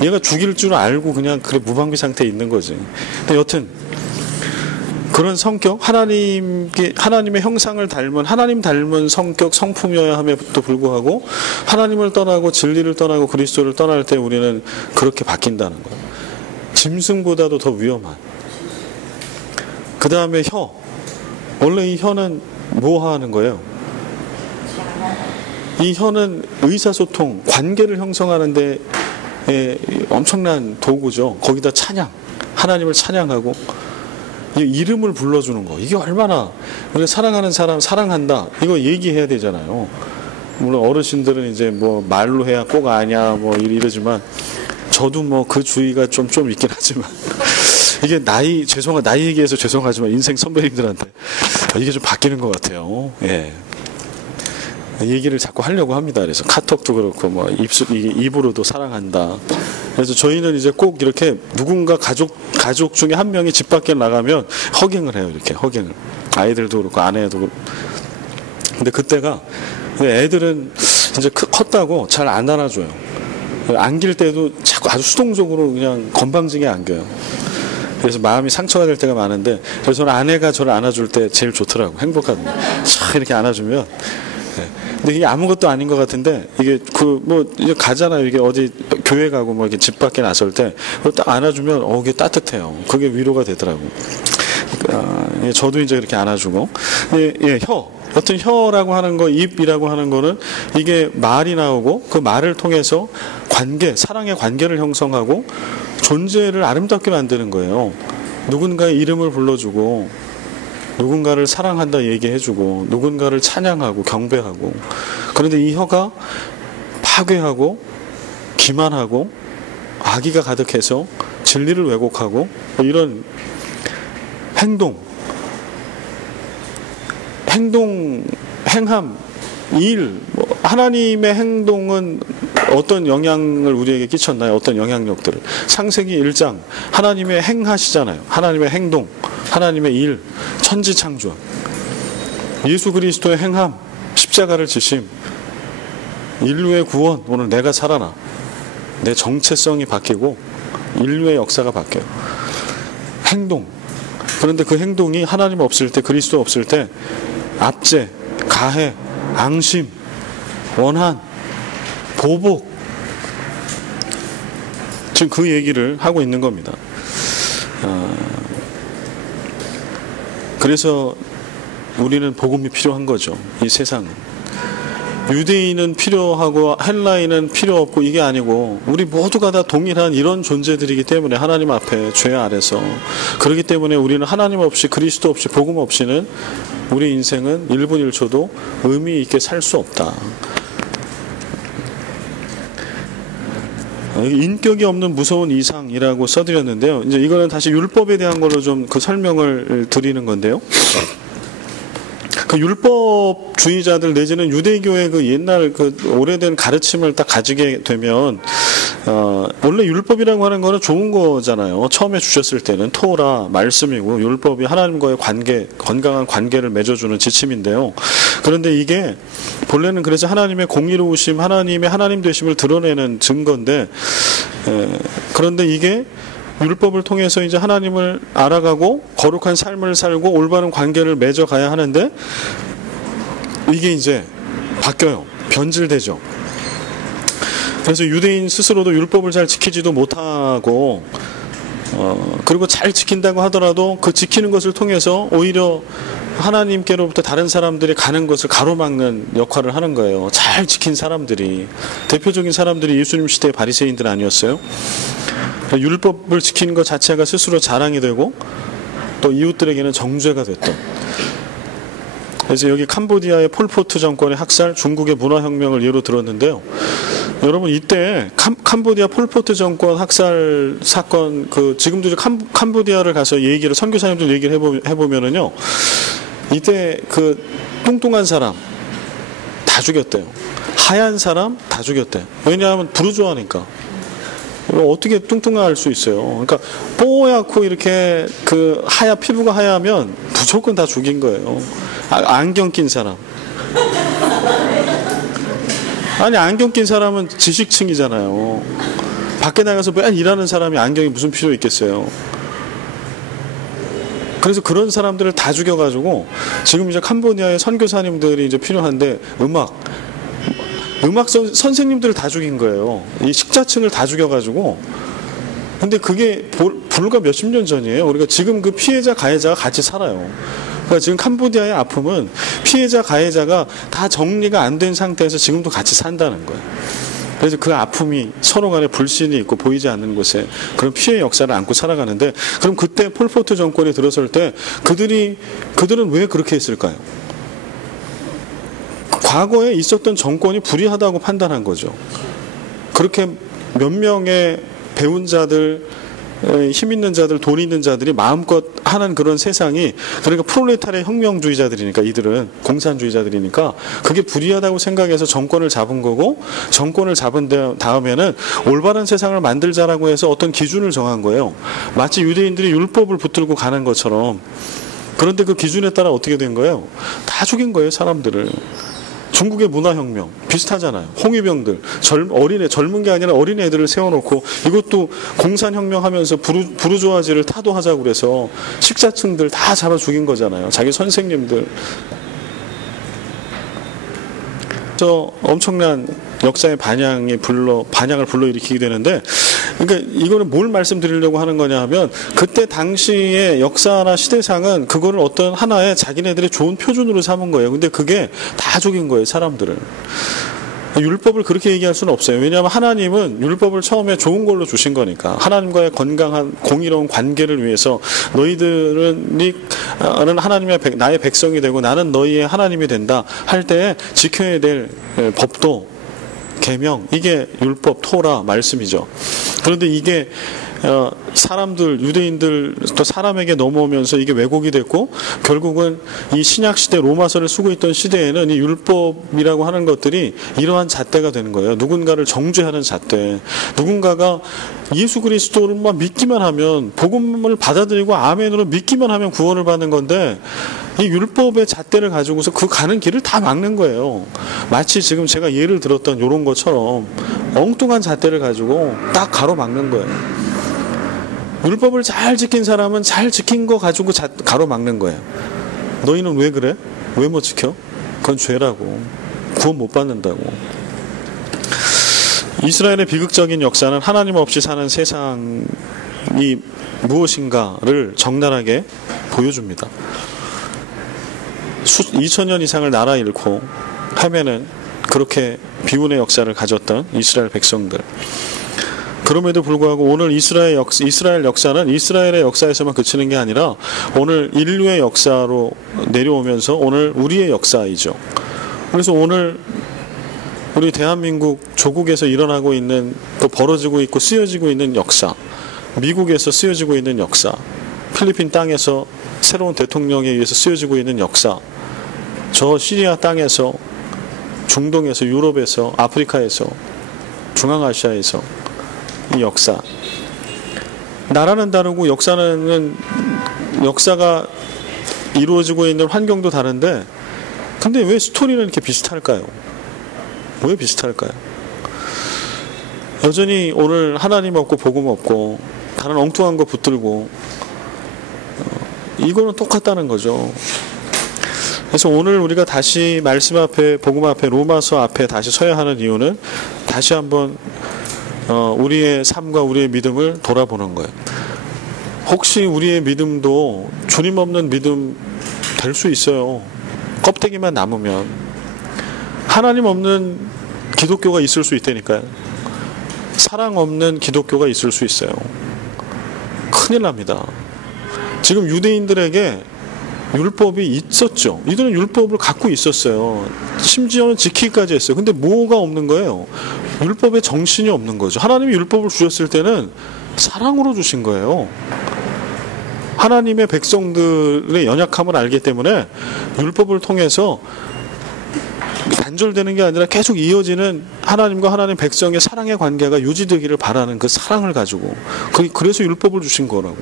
얘가 죽일 줄 알고 그냥 그래 무방비 상태에 있는 거지. 근데 여튼 그런 성격, 하나님의 형상을 닮은, 하나님 닮은 성격, 성품이어야 함에도 불구하고 하나님을 떠나고 진리를 떠나고 그리스도를 떠날 때 우리는 그렇게 바뀐다는 거예요. 짐승보다도 더 위험한. 그 다음에 혀. 원래 이 혀는 뭐 하는 거예요? 이 혀는 의사소통, 관계를 형성하는 데 엄청난 도구죠. 거기다 찬양, 하나님을 찬양하고 이름을 불러주는 거. 이게 얼마나 우리가 사랑하는 사람 사랑한다 이거 얘기해야 되잖아요. 물론 어르신들은 이제 뭐 말로 해야 꼭 아냐 뭐 이러지만 저도 뭐 그 주의가 좀 있긴 하지만 이게 나이 얘기해서 죄송하지만 인생 선배님들한테 이게 좀 바뀌는 것 같아요. 예. 얘기를 자꾸 하려고 합니다. 그래서 카톡도 그렇고 뭐 입으로도 사랑한다. 그래서 저희는 이제 꼭 이렇게 누군가 가족 중에 한 명이 집 밖에 나가면 허깅을 해요. 이렇게 허깅을. 아이들도 그렇고 아내도 그렇고. 근데 그때가 애들은 이제 컸다고 잘 안 안아줘요. 안길 때도 자꾸 아주 수동적으로 그냥 건방지게 안겨요. 그래서 마음이 상처가 될 때가 많은데 그래서 저는 아내가 저를 안아줄 때 제일 좋더라고. 행복하고 촥 이렇게 안아주면. 근데 이게 아무것도 아닌 것 같은데 이게 이제 가잖아요. 이게 어디 교회 가고 뭐 이렇게 집 밖에 나설 때 딱 안아주면 이게 따뜻해요. 그게 위로가 되더라고. 저도 이제 이렇게 안아주고 혀. 어떤 혀라고 하는 거, 입이라고 하는 거는 이게 말이 나오고 그 말을 통해서 사랑의 관계를 형성하고 존재를 아름답게 만드는 거예요. 누군가의 이름을 불러주고 누군가를 사랑한다 얘기해주고 누군가를 찬양하고 경배하고. 그런데 이 혀가 파괴하고 기만하고 악의가 가득해서 진리를 왜곡하고 이런 행함, 일, 하나님의 행동은 어떤 영향을 우리에게 끼쳤나요? 어떤 영향력들을. 창세기 1장 하나님의 행하시잖아요. 하나님의 행동, 하나님의 일, 천지창조. 예수 그리스도의 행함, 십자가를 지심, 인류의 구원. 오늘 내가 살아나. 내 정체성이 바뀌고 인류의 역사가 바뀌어요. 행동. 그런데 그 행동이 하나님 없을 때, 그리스도 없을 때 압제, 가해, 앙심, 원한, 보복. 지금 그 얘기를 하고 있는 겁니다. 그래서 우리는 복음이 필요한 거죠. 이 세상은. 유대인은 필요하고 헬라인은 필요 없고 이게 아니고 우리 모두가 다 동일한 이런 존재들이기 때문에 하나님 앞에 죄 아래서. 그렇기 때문에 우리는 하나님 없이 그리스도 없이 복음 없이는 우리 인생은 1분 1초도 의미 있게 살 수 없다. 인격이 없는 무서운 이상이라고 써드렸는데요. 이제 이거는 다시 율법에 대한 걸로 좀 그 설명을 드리는 건데요. 그 율법주의자들 내지는 유대교의 그 옛날 그 오래된 가르침을 딱 가지게 되면 원래 율법이라고 하는 거는 좋은 거잖아요. 처음에 주셨을 때는 토라 말씀이고 율법이 하나님과의 관계, 건강한 관계를 맺어주는 지침인데요. 그런데 이게 본래는 그래서 하나님의 공의로우심, 하나님의 하나님 되심을 드러내는 증거인데 그런데 이게 율법을 통해서 이제 하나님을 알아가고 거룩한 삶을 살고 올바른 관계를 맺어가야 하는데 이게 이제 바뀌어요. 변질되죠. 그래서 유대인 스스로도 율법을 잘 지키지도 못하고 그리고 잘 지킨다고 하더라도 그 지키는 것을 통해서 오히려 하나님께로부터 다른 사람들이 가는 것을 가로막는 역할을 하는 거예요. 잘 지킨 사람들이. 대표적인 사람들이 예수님 시대의 바리새인들 아니었어요? 율법을 지키는 것 자체가 스스로 자랑이 되고 또 이웃들에게는 정죄가 됐던. 그래서 여기 캄보디아의 폴포트 정권의 학살, 중국의 문화혁명을 예로 들었는데요. 여러분 이때 캄보디아 폴포트 정권 학살 사건 지금도 이제 캄보디아를 가서 선교사님들 얘기를 해보면은요. 이때 뚱뚱한 사람 다 죽였대요. 하얀 사람 다 죽였대요. 왜냐하면 부르주아니까. 어떻게 뚱뚱할 수 있어요? 그러니까 뽀얗고 이렇게 피부가 하얗면 무조건 다 죽인 거예요. 안경 낀 사람. 아니 안경 낀 사람은 지식층이잖아요. 밖에 나가서 매일 일하는 사람이 안경이 무슨 필요 있겠어요? 그래서 그런 사람들을 다 죽여가지고 지금 이제 캄보디아에 선교사님들이 이제 필요한데 음악 선생님들을 다 죽인 거예요. 이 식자층을 다 죽여가지고. 근데 그게 불과 몇십 년 전이에요. 우리가 지금 그 피해자 가해자가 같이 살아요. 그러니까 지금 캄보디아의 아픔은 피해자 가해자가 다 정리가 안 된 상태에서 지금도 같이 산다는 거예요. 그래서 그 아픔이 서로 간에 불신이 있고 보이지 않는 곳에 그런 피해 역사를 안고 살아가는데, 그럼 그때 폴포트 정권이 들어설 때 그들은 왜 그렇게 했을까요? 과거에 있었던 정권이 불의하다고 판단한 거죠. 그렇게 몇 명의 배운 자들, 힘 있는 자들, 돈 있는 자들이 마음껏 하는 그런 세상이, 그러니까 프롤레타리아 혁명주의자들이니까, 이들은 공산주의자들이니까 그게 불의하다고 생각해서 정권을 잡은 거고, 정권을 잡은 다음에는 올바른 세상을 만들자라고 해서 어떤 기준을 정한 거예요. 마치 유대인들이 율법을 붙들고 가는 것처럼. 그런데 그 기준에 따라 어떻게 된 거예요? 다 죽인 거예요, 사람들을. 중국의 문화혁명 비슷하잖아요. 홍위병들, 젊은 게 아니라 어린애들을 세워놓고, 이것도 공산혁명 하면서 부르주아지를 타도하자고 그래서 식자층들 다 잡아 죽인 거잖아요. 자기 선생님들. 저 엄청난 역사의 반향을 불러일으키게 되는데, 그러니까 이거는 뭘 말씀드리려고 하는 거냐 하면, 그때 당시의 역사나 시대상은 그거를 어떤 하나의 자기네들의 좋은 표준으로 삼은 거예요. 근데 그게 다 죽인 거예요, 사람들을. 율법을 그렇게 얘기할 수는 없어요. 왜냐하면 하나님은 율법을 처음에 좋은 걸로 주신 거니까. 하나님과의 건강한 공의로운 관계를 위해서 너희들은 하나님의 나의 백성이 되고 나는 너희의 하나님이 된다 할 때 지켜야 될 법도, 계명, 이게 율법, 토라 말씀이죠. 그런데 이게 사람들, 유대인들 또 사람에게 넘어오면서 이게 왜곡이 됐고, 결국은 이 신약시대 로마서를 쓰고 있던 시대에는 이 율법이라고 하는 것들이 이러한 잣대가 되는 거예요. 누군가를 정죄하는 잣대. 누군가가 예수 그리스도를만 믿기만 하면, 복음을 받아들이고 아멘으로 믿기만 하면 구원을 받는 건데, 이 율법의 잣대를 가지고서 그 가는 길을 다 막는 거예요. 마치 지금 제가 예를 들었던 이런 것처럼 엉뚱한 잣대를 가지고 딱 가로막는 거예요. 율법을 잘 지킨 사람은 잘 지킨 거 가지고 가로막는 거예요. 너희는 왜 그래? 왜 못 지켜? 그건 죄라고. 구원 못 받는다고. 이스라엘의 비극적인 역사는 하나님 없이 사는 세상이 무엇인가를 적나라하게 보여줍니다. 2000년 이상을 나라 잃고 헤매는 그렇게 비운의 역사를 가졌던 이스라엘 백성들. 그럼에도 불구하고 오늘 이스라엘 역사는 이스라엘의 역사에서만 그치는 게 아니라 오늘 인류의 역사로 내려오면서 오늘 우리의 역사이죠. 그래서 오늘 우리 대한민국 조국에서 일어나고 있는, 또 벌어지고 있고 쓰여지고 있는 역사, 미국에서 쓰여지고 있는 역사, 필리핀 땅에서 새로운 대통령에 의해서 쓰여지고 있는 역사, 저 시리아 땅에서, 중동에서, 유럽에서, 아프리카에서, 중앙아시아에서 이 역사. 나라는 다르고 역사가 이루어지고 있는 환경도 다른데, 근데 왜 스토리는 이렇게 비슷할까요? 왜 비슷할까요? 여전히 오늘 하나님 없고 복음 없고 다른 엉뚱한 거 붙들고, 이거는 똑같다는 거죠. 그래서 오늘 우리가 다시 말씀 앞에, 복음 앞에, 로마서 앞에 다시 서야 하는 이유는 다시 한번 우리의 삶과 우리의 믿음을 돌아보는 거예요. 혹시 우리의 믿음도 주님 없는 믿음 될 수 있어요. 껍데기만 남으면. 하나님 없는 기독교가 있을 수 있다니까요. 사랑 없는 기독교가 있을 수 있어요. 큰일 납니다. 지금 유대인들에게 율법이 있었죠. 이들은 율법을 갖고 있었어요. 심지어는 지키기까지 했어요. 근데 뭐가 없는 거예요? 율법의 정신이 없는 거죠. 하나님이 율법을 주셨을 때는 사랑으로 주신 거예요. 하나님의 백성들의 연약함을 알기 때문에 율법을 통해서 단절되는 게 아니라 계속 이어지는 하나님과 하나님 백성의 사랑의 관계가 유지되기를 바라는 그 사랑을 가지고, 그래서 율법을 주신 거라고.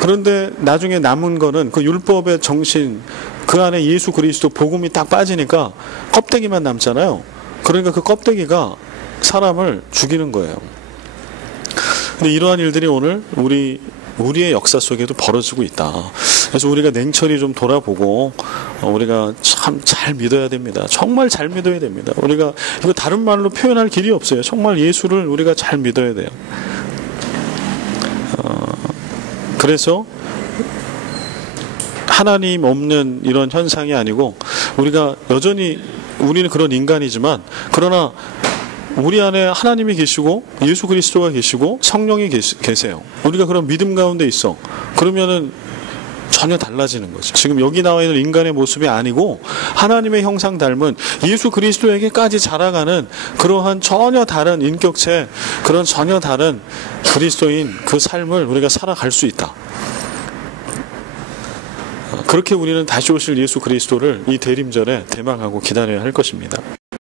그런데 나중에 남은 거는 그 율법의 정신, 그 안에 예수 그리스도 복음이 딱 빠지니까 껍데기만 남잖아요. 그러니까 그 껍데기가 사람을 죽이는 거예요. 근데 이러한 일들이 오늘 우리 우리의 역사 속에도 벌어지고 있다. 그래서 우리가 냉철히 좀 돌아보고 우리가 참 잘 믿어야 됩니다. 정말 잘 믿어야 됩니다. 우리가 이거 다른 말로 표현할 길이 없어요. 정말 예수를 우리가 잘 믿어야 돼요. 그래서 하나님 없는 이런 현상이 아니고 우리가 여전히 우리는 그런 인간이지만 그러나 우리 안에 하나님이 계시고 예수 그리스도가 계시고 성령이 계세요. 우리가 그런 믿음 가운데 있어. 그러면은 전혀 달라지는 거죠. 지금 여기 나와 있는 인간의 모습이 아니고 하나님의 형상 닮은 예수 그리스도에게까지 자라가는 그러한 전혀 다른 인격체, 그런 전혀 다른 그리스도인 그 삶을 우리가 살아갈 수 있다. 그렇게 우리는 다시 오실 예수 그리스도를 이 대림절에 대망하고 기다려야 할 것입니다.